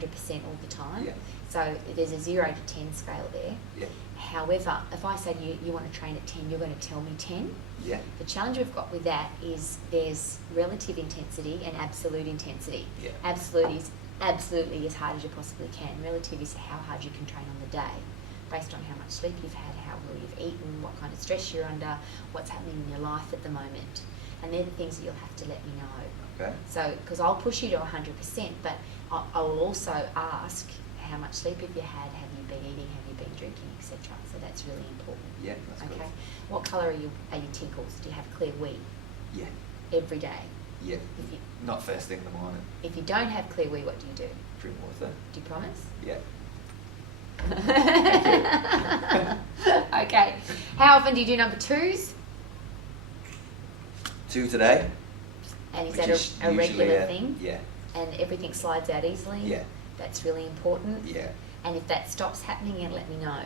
100% all the time. Yeah. So there's a 0 to 10 scale there. Yeah. However, if I say you want to train at 10, you're going to tell me 10. Yeah. The challenge we've got with that is there's relative intensity and absolute intensity. Yeah. Absolute is absolutely as hard as you possibly can. Relative is how hard you can train on the day, based on how much sleep you've had, how well you've eaten, what kind of stress you're under, what's happening in your life at the moment. And they're the things that you'll have to let me know. Okay. So, because I'll push you to 100%, but I will also ask how much sleep have you had, have you been eating, have you been drinking, etc. So that's really important. Yeah, that's okay. good. What colour are your tinkles? Do you have clear wee? Yeah. Every day? Yeah. If you, Not first thing in the morning. if you don't have clear wee, what do you do? Drink water. Do you promise? Yeah. Okay. How often do you do number 2s? 2 today. And is Which that is a usually regular thing? Yeah. And everything slides out easily? Yeah. That's really important. Yeah. And if that stops happening, then let me know.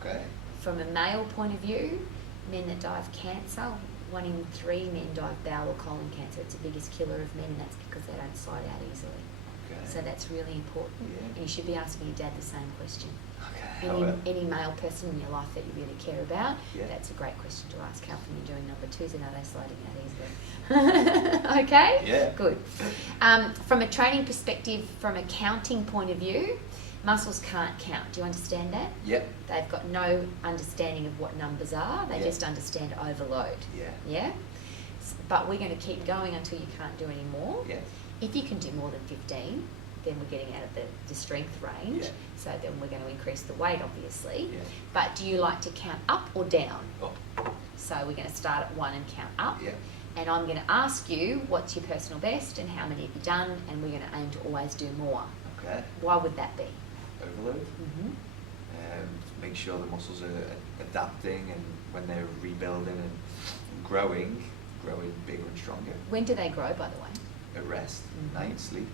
Okay. From a male point of view, men that die of cancer, 1 in 3 men die of bowel or colon cancer. It's the biggest killer of men, and that's because they don't slide out easily. Okay. So that's really important. Yeah. And you should be asking your dad the same question. Okay. I will. Any male person in your life that you really care about, Yeah. that's a great question to ask. How often are you doing number 2s and are they sliding out easily? Okay? Yeah. Good. From a training perspective, from a counting point of view, muscles can't count. Do you understand that? Yep. They've got no understanding of what numbers are. They Yeah. just understand overload. Yeah. Yeah? But we're going to keep going until you can't do any more. Yeah. If you can do more than 15, then we're getting out of the strength range. Yeah. So then we're going to increase the weight, obviously. Yeah. But do you like to count up or down? Up. So we're going to start at 1 and count up. Yeah. And I'm going to ask you what's your personal best and how many have you done, and we're going to aim to always do more. Okay. Why would that be? Overload. Mm-hmm. Make sure the muscles are adapting, and when they're rebuilding and growing bigger and stronger. When do they grow, by the way? At rest, Mhm. night, sleep,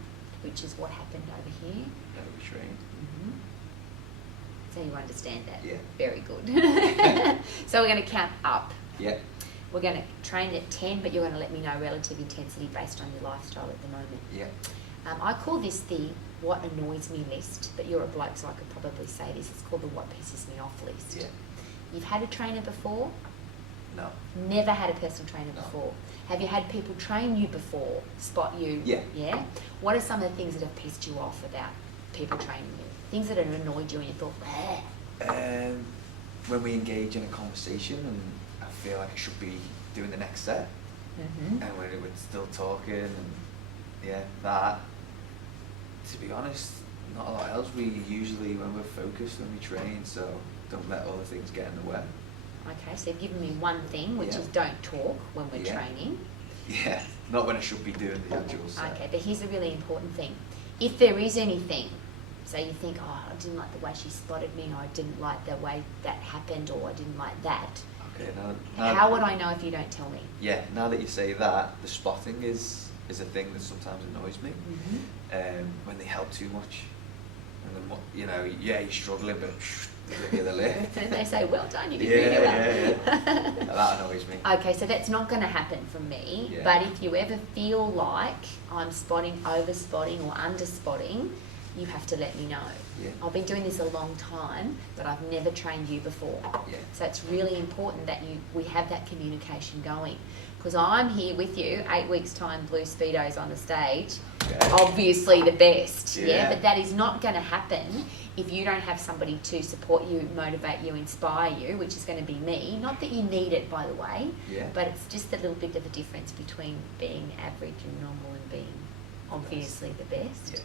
Which is what happened over here. never be trained. Mm-hmm. So you understand that? Yeah. Very good. So we're going to count up. Yeah. We're going to train at 10, but you're going to let me know relative intensity based on your lifestyle at the moment. Yeah. I call this the what annoys me list, but you're a bloke, so I could probably say this. It's called the what pisses me off list. Yeah. You've had a trainer before? No. Never had a personal trainer No. before. Have you had people train you before, spot you? Yeah. Yeah? What are some of the things that have pissed you off about people training you? Things that have annoyed you and you thought, When we engage in a conversation and I feel like I should be doing the next set, mm-hmm. and we're still talking, and yeah, that. To be honest, not a lot else. We usually, when we're focused, when we train, so don't let other things get in the way. Okay, so you've given me one thing, which Yeah. is don't talk when we're Yeah. training. Yeah, not when I should be doing the actual set. Okay, but here's a really important thing. If there is anything, so you think, oh, I didn't like the way she spotted me, or I didn't like the way that happened, or I didn't like that, Okay, now how would I know if you don't tell me? Yeah, now that you say that, the spotting is a thing that sometimes annoys me. Mm-hmm. When they help too much, and then yeah, you're struggling, but give you the lift. And they say, well done, you did Yeah, really well. yeah. That annoys me. Okay, so that's not going to happen from me, Yeah. but if you ever feel like I'm spotting, over spotting or under spotting, you have to let me know. Yeah. I've been doing this a long time, but I've never trained you before. Yeah. So it's really important that we have that communication going. Because I'm here with you, 8 weeks' time, blue Speedos on the stage, Okay. obviously the best, Yeah. But that is not going to happen if you don't have somebody to support you, motivate you, inspire you, which is going to be me. Not that you need it, by the way, Yeah. but it's just a little bit of a difference between being average and normal and being obviously the best. Yeah.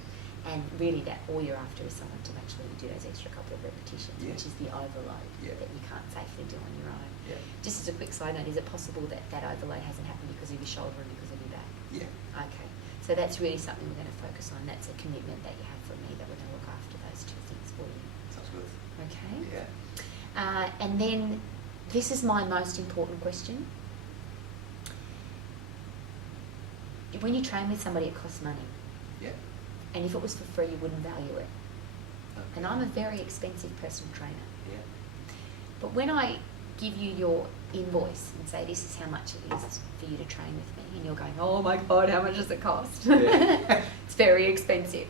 And really that all you're after is someone to make sure you do those extra couple of repetitions, Yeah. which is the overload Yeah. that you can't safely do on your own. Yeah. Just as a quick side note, is it possible that that overload hasn't happened because of your shoulder and because of your back? Yeah. Okay, so that's really something we're going to focus on. That's a commitment that you have from me, that we're going to look after those two things for you. Sounds good. Okay? Yeah. And then this is my most important question. When you train with somebody, it costs money. Yeah. And if it was for free, you wouldn't value it. And I'm a very expensive personal trainer. Yeah. But when I give you your invoice and say this is how much it is for you to train with me, and you're going, oh my God, how much does it cost? Yeah. It's very expensive.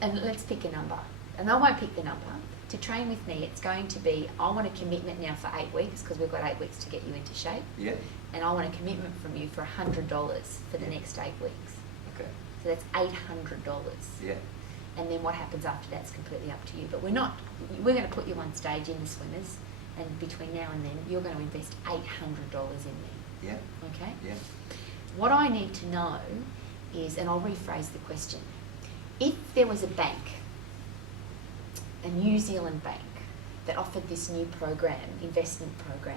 And let's pick a number. And I won't pick the number. To train with me, it's going to be, I want a commitment now for 8 weeks, because we've got 8 weeks to get you into shape. Yeah. And I want a commitment from you for $100 for the next 8 weeks. Okay. So that's $800. Yeah. And then what happens after that's completely up to you. But we're going to put you on stage in the swimmers, and between now and then, you're going to invest $800 in me. Yeah. Okay? Yeah. What I need to know is, and I'll rephrase the question, if there was a bank, a New Zealand bank, that offered this new program, investment program,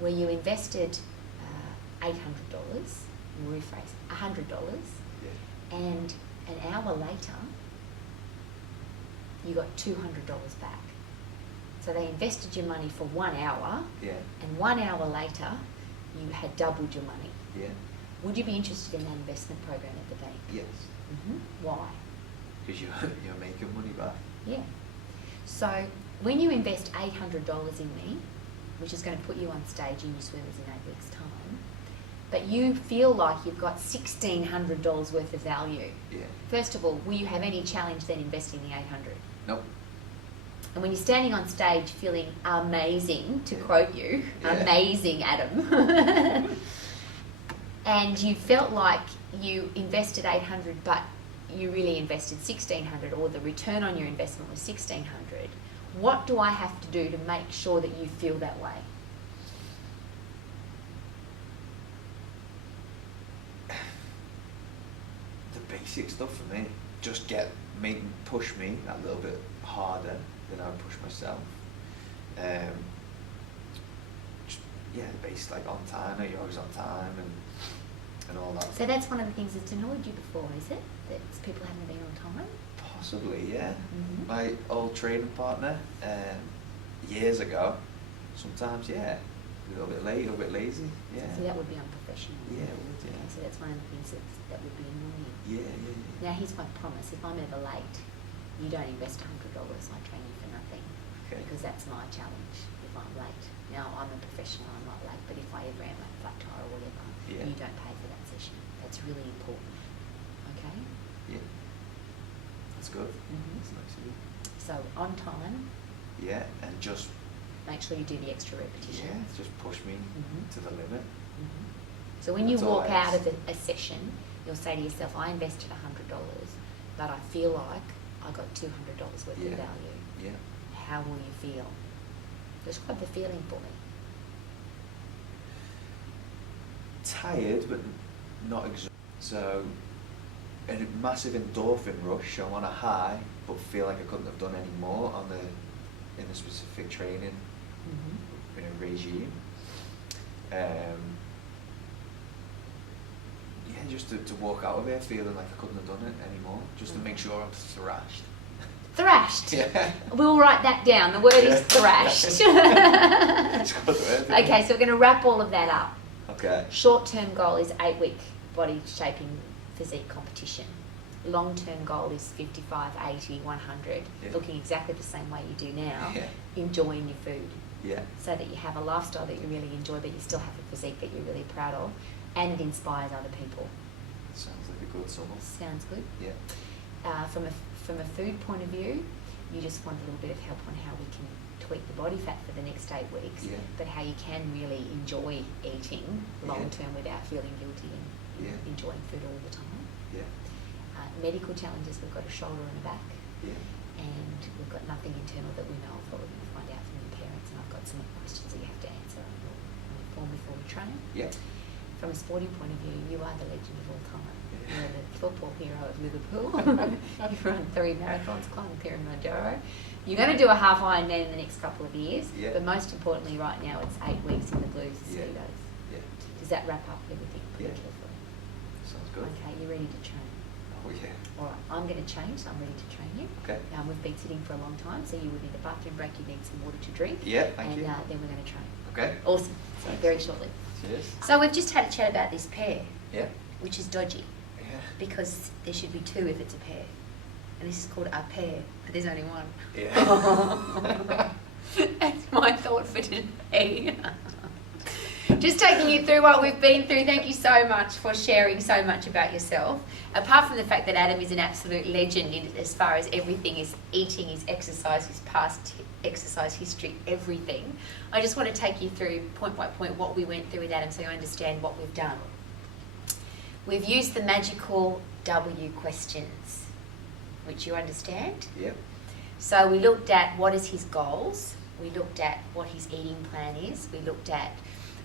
where you invested $800, we'll rephrase, $100, Yeah. and an hour later, you got $200 back. So they invested your money for 1 hour, Yeah. and 1 hour later, you had doubled your money. Yeah. Would you be interested in that investment program at the bank? Yes. Why? Because you're making money back. Yeah. So when you invest $800 in me, which is going to put you on stage in your swimmers in 8 weeks' time, but you feel like you've got $1,600 worth of value. Yeah. First of all, will you have any challenge then investing the $800? Nope. And when you're standing on stage feeling amazing, to Yeah. quote you, Yeah. amazing, Adam, and you felt like you invested $800, but you really invested $1,600, or the return on your investment was $1,600, what do I have to do to make sure that you feel that way? The basic stuff for me, just push me a little bit harder than I would push myself. Yeah, the basic, like on time, you're always on time and all that. So that's one of the things that's annoyed you before, is it? That people haven't been on time? Possibly, yeah. Mhm. My old training partner, years ago, sometimes, yeah, a little bit late, a little bit lazy, yeah. So that would be unprofessional. Yeah, it would, yeah. Okay, so that's one of the things that would be annoying. Yeah, yeah, yeah. Now here's my promise, if I'm ever late, you don't invest $100, I train you for nothing. Okay. Because that's my challenge, if I'm late. Now, I'm a professional, I'm not late, but if I ever am a flat tire or whatever, Yeah. you don't pay for that session. That's really important, okay? Yeah. That's good. Mhm. That's nice of you. So, on time, Yeah, and just, make sure you do the extra repetition. yeah, just push me Mhm. to the limit. Mhm. So when you That's all walk I out ask. of a session, you'll say to yourself, I invested $100, but I feel like I got $200 worth Yeah. of value. Yeah. How will you feel? Describe the feeling for me. Tired, but not exhausted. So, a massive endorphin rush. I'm on a high, but feel like I couldn't have done any more in the specific training regime. Yeah, just to walk out of here feeling like I couldn't have done it anymore, just to make sure I'm thrashed. Thrashed. Yeah. We'll write that down. The word is Yeah. thrashed. It's got the word, isn't it? Okay, so we're going to wrap all of that up. Okay. Short-term goal is 8-week body shaping physique competition. Long-term goal is 55, 80, 100, Yeah. looking exactly the same way you do now, Yeah. enjoying your food, Yeah. so that you have a lifestyle that you really enjoy, but you still have a physique that you're really proud of, and it inspires other people. Sounds like a good summer. Sounds good. Yeah. From a food point of view, you just want a little bit of help on how we can tweak the body fat for the next 8 weeks, Yeah. but how you can really enjoy eating long term without feeling guilty and Yeah. enjoying food all the time. Yeah. Medical challenges, we've got a shoulder and a back, Yeah. and we've got nothing internal that we know of, but we're going to find out from your parents, and I've got some questions that you have to answer on your form before we train. Yeah. From a sporting point of view, you are the legend of all time. You're the football hero of Liverpool. You've run 3 marathons, climbed Kilimanjaro. You're going to do a half Ironman in the next couple of years, Yeah. but most importantly right now it's 8 weeks in the Blues Yeah. Speedos. Yeah. Does that wrap up everything pretty Yeah. carefully? Sounds good. Okay, you're ready to train. Oh yeah. All right, I'm going to change, so I'm ready to train you. Okay. We've been sitting for a long time, so you would need a bathroom break, you need some water to drink. Yeah, thank and, you. then we're going to train. Okay. Awesome. So very shortly. Cheers. So we've just had a chat about this pair, Yeah. which is dodgy, Yeah. because there should be 2 if it's a pair. And this is called a pair, but there's only one. Yeah. That's my thought for today. Just taking you through what we've been through. Thank you so much for sharing so much about yourself. Apart from the fact that Adam is an absolute legend in as far as everything is eating, his exercise, his past exercise history, everything. I just want to take you through point by point what we went through with Adam so you understand what we've done. We've used the magical W questions, which you understand. Yep. So we looked at what is his goals. We looked at what his eating plan is. We looked at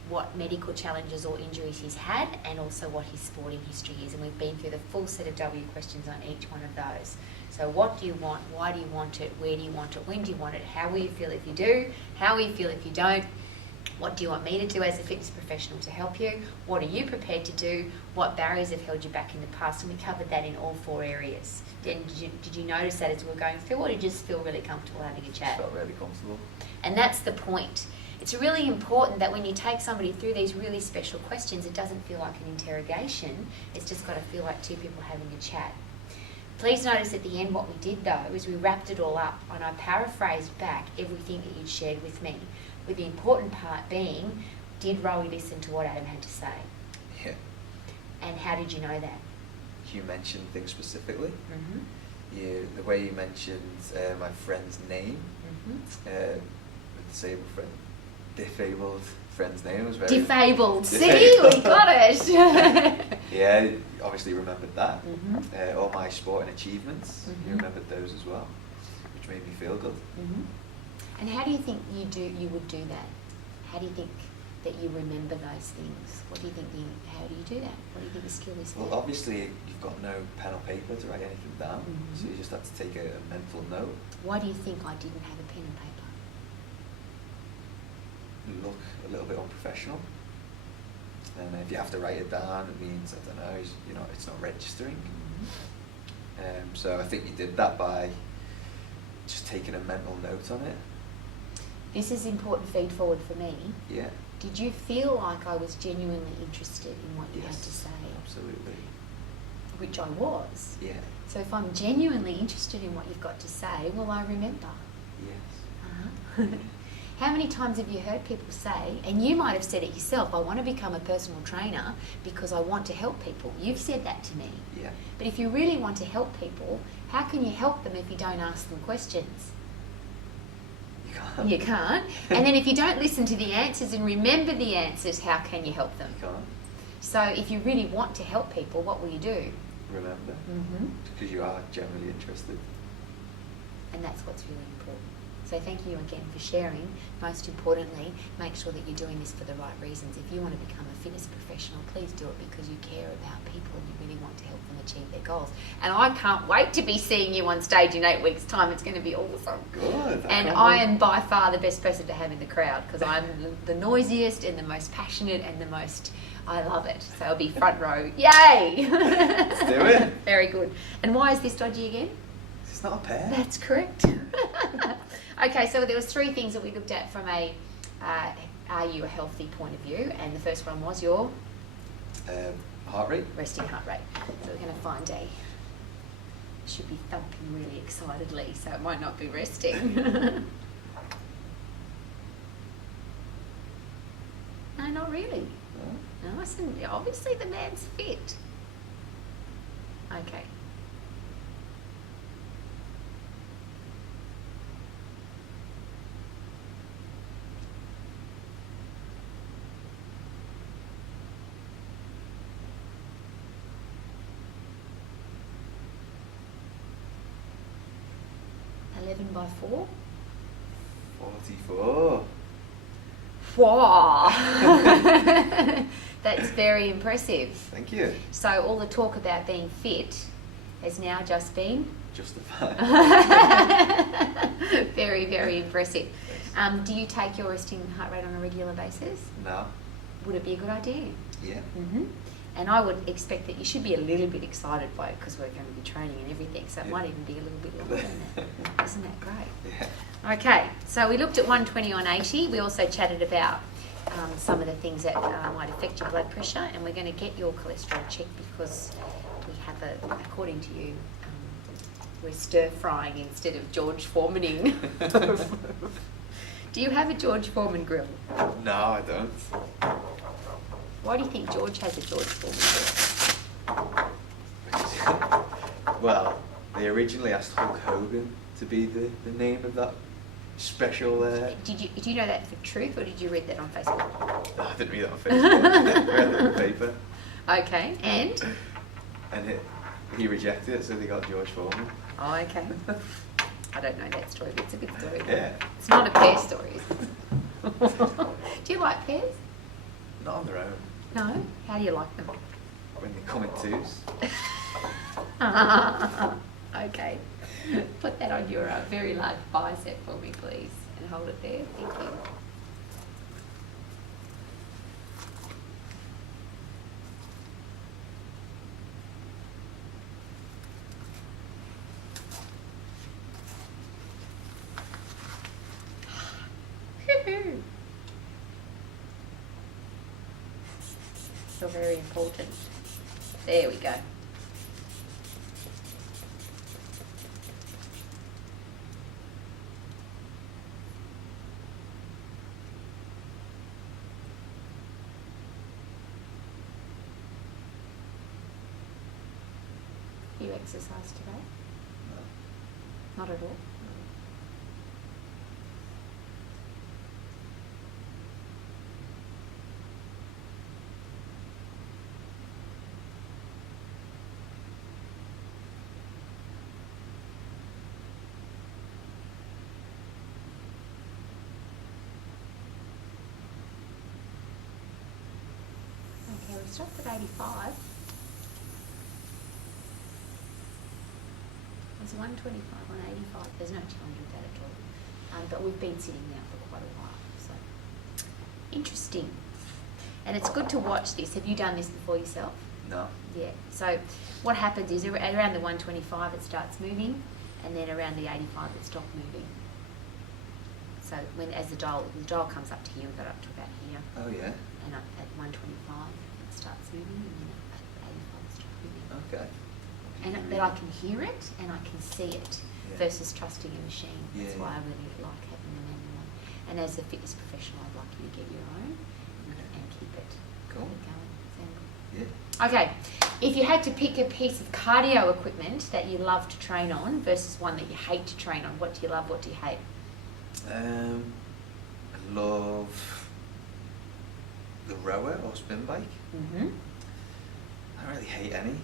what medical challenges or injuries he's had, and also what his sporting history is. And we've been through the full set of W questions on each one of those. So what do you want? Why do you want it? Where do you want it? When do you want it? How will you feel if you do? How will you feel if you don't? What do you want me to do as a fitness professional to help you? What are you prepared to do? What barriers have held you back in the past? And we covered that in all 4 areas. Then did you notice that as we were going through, or did you just feel really comfortable having a chat? Felt really comfortable. And that's the point. It's really important that when you take somebody through these really special questions, it doesn't feel like an interrogation. It's just got to feel like 2 people having a chat. Please notice at the end what we did though is we wrapped it all up and I paraphrased back everything that you'd shared with me, with the important part being, did Rowie listen to what Adam had to say? Yeah. And how did you know that? You mentioned things specifically. Mm-hmm. The way you mentioned my friend's name, Mm-hmm. disabled friend's name was very... Defabled. See, we got it. Yeah, obviously remembered that. Mm-hmm. All my sporting achievements, Mm-hmm. you remembered those as well, which made me feel good. Mm-hmm. And how do you think you would do that? How do you think that you remember those things? What do you think? How do you do that? What do you think the skill is there? Well, obviously you've got no pen or paper to write anything down, Mm-hmm. so you just have to take a mental note. Why do you think I didn't have a pen and paper? Look a little bit unprofessional, and if you have to write it down, it means, I don't know, it's not registering. Mm-hmm. So I think you did that by just taking a mental note on it. This is important feed forward for me. Yeah. Did you feel like I was genuinely interested in what you had to say? Absolutely. Which I was. Yeah. So if I'm genuinely interested in what you've got to say, will I remember? Yes. Uh-huh. How many times have you heard people say, and you might have said it yourself, I want to become a personal trainer because I want to help people. You've said that to me. Yeah. But if you really want to help people, how can you help them if you don't ask them questions? You can't. You can't. And then if you don't listen to the answers and remember the answers, how can you help them? You can't. So if you really want to help people, what will you do? Remember. Mm-hmm. Because you are generally interested. And that's what's really important. So thank you again for sharing. Most importantly, make sure that you're doing this for the right reasons. If you want to become a fitness professional, please do it because you care about people and you really want to help them achieve their goals. And I can't wait to be seeing you on stage in 8 weeks' time. It's going to be awesome. Good. And I am by far the best person to have in the crowd because I'm the noisiest and the most passionate and the most... I love it. So I'll be front row. Yay! Let's do it. Very good. And why is this dodgy again? It's not a pair. That's correct. Okay, so there was 3 things that we looked at from a are you a healthy point of view, and the first one was your Heart rate. resting heart rate. So we're going to find should be thumping really excitedly, so it might not be resting. No, not really. No? Nice, and obviously the man's fit. Okay. By 4. 44. Wow. That's very impressive. Thank you. So all the talk about being fit has now just been Justified. very, very impressive. Do you take your resting heart rate on a regular basis? No. Would it be a good idea? Yeah. Mm-hmm. And I would expect that you should be a little bit excited by it because we're going to be training and everything, so it might even be a little bit longer than that. Isn't that great? Yeah. Okay, so we looked at 120 on 80. We also chatted about some of the things that might affect your blood pressure, and we're going to get your cholesterol checked because we have according to you, We're stir frying instead of George Foremaning. Do you have a George Foreman grill? No, I don't. Why do you think George has a George Foreman grill? Well, they originally asked Hulk Hogan to be the name of that special. Do you know that for truth, or did you read that on Facebook? No, I didn't read it on Facebook. I read it on paper. Okay, and? And he rejected it, so they got George Foreman. Oh, okay. I don't know that story, but it's a good story. Yeah. It's not a pear story. Do you like pears? Not on their own. No? How do you like them? When they come in twos. Okay. Put that on your very large bicep for me, please, and hold it there. Thank you. So very important. There we go. You exercise today? No. Not at all? Okay, we stopped at 85. There's 125 on 85. There's no challenge with that at all. But we've been sitting now for quite a while, so interesting. And it's good to watch this. Have you done this before yourself? No. Yeah. So what happens is around the 125 it starts moving, and then around the 85 it stops moving. So as the dial comes up to here, we've got up to about here. Oh yeah. And up at 125 it starts moving, and then at 85 it stops moving. Okay. And that I can hear it and I can see it, Yeah. versus trusting a machine. That's Yeah. why I really like having the manual one. And as a fitness professional, I'd like you to get your own and keep it Cool. going. Sound good? Yeah. Okay, if you had to pick a piece of cardio equipment that you love to train on versus one that you hate to train on, what do you love, what do you hate? I love the rower or spin bike. Mm-hmm. I don't really hate any.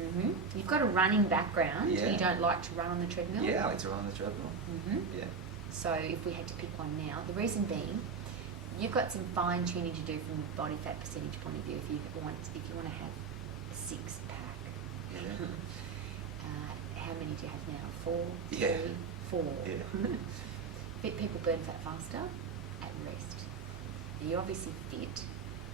Mm-hmm. You've got a running background. Yeah. You don't like to run on the treadmill? Yeah, I like to run on the treadmill. Mm-hmm. Yeah. So if we had to pick one now, the reason being, you've got some fine tuning to do from a body fat percentage point of view if you want to have a six pack. Yeah. How many do you have now? 4? Yeah. 3, 4. Yeah. Fit people burn fat faster at rest. Now you're obviously fit,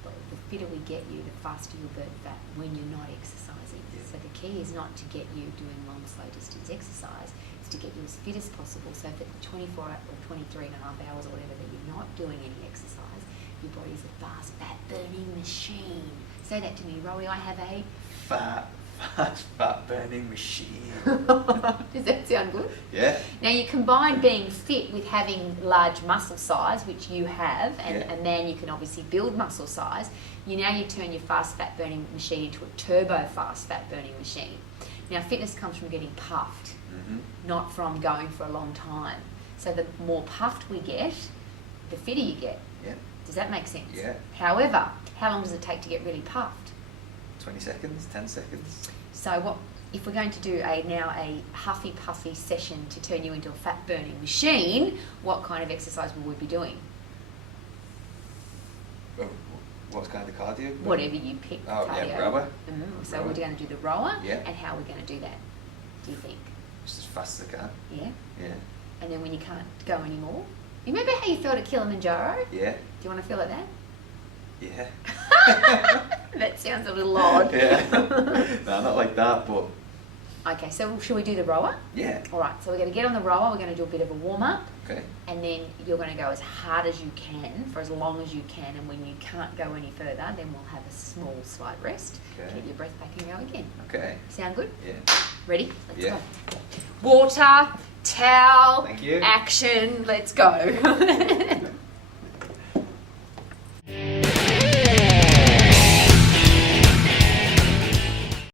but the fitter we get you, the faster you'll burn fat when you're not exercising. Yeah. So the key is not to get you doing long, slow distance exercise, it's to get you as fit as possible, so that the 24 or 23 and a half hours or whatever that you're not doing any exercise, your body's a fast fat burning machine. Say that to me, Rowie, I have a Fast fat burning machine. Does that sound good? Yeah. Now you combine being fit with having large muscle size, which you have, and Yeah. a man you can obviously build muscle size. You turn your fast fat burning machine into a turbo fast fat burning machine. Now fitness comes from getting puffed, Mm-hmm. not from going for a long time. So the more puffed we get, the fitter you get. Yeah. Does that make sense? Yeah. However, how long does it take to get really puffed? 20 seconds, 10 seconds. So if we're going to do a huffy puffy session to turn you into a fat burning machine, what kind of exercise will we be doing? Oh, what kind of cardio? Whatever you pick. Oh, cardio. yeah, rower. So Rower. we're going to do the rower, Yeah. and how are we going to do that, do you think? Just as fast as I can. Yeah? Yeah. And then when you can't go anymore? You remember how you felt at Kilimanjaro? Yeah. Do you want to feel like that? Yeah. That sounds a little odd. Yeah. No, not like that, but Okay, so should we do the rower? yeah. All right, so we're going to get on the rower, we're going to do a bit of a warm-up, Okay. and then you're going to go as hard as you can for as long as you can, and when you can't go any further, then we'll have a small slight rest. Okay. Get your breath back and go again. Okay. Sound good? Yeah. Ready? Let's Yeah. go. Water, towel, Thank you. action, let's go.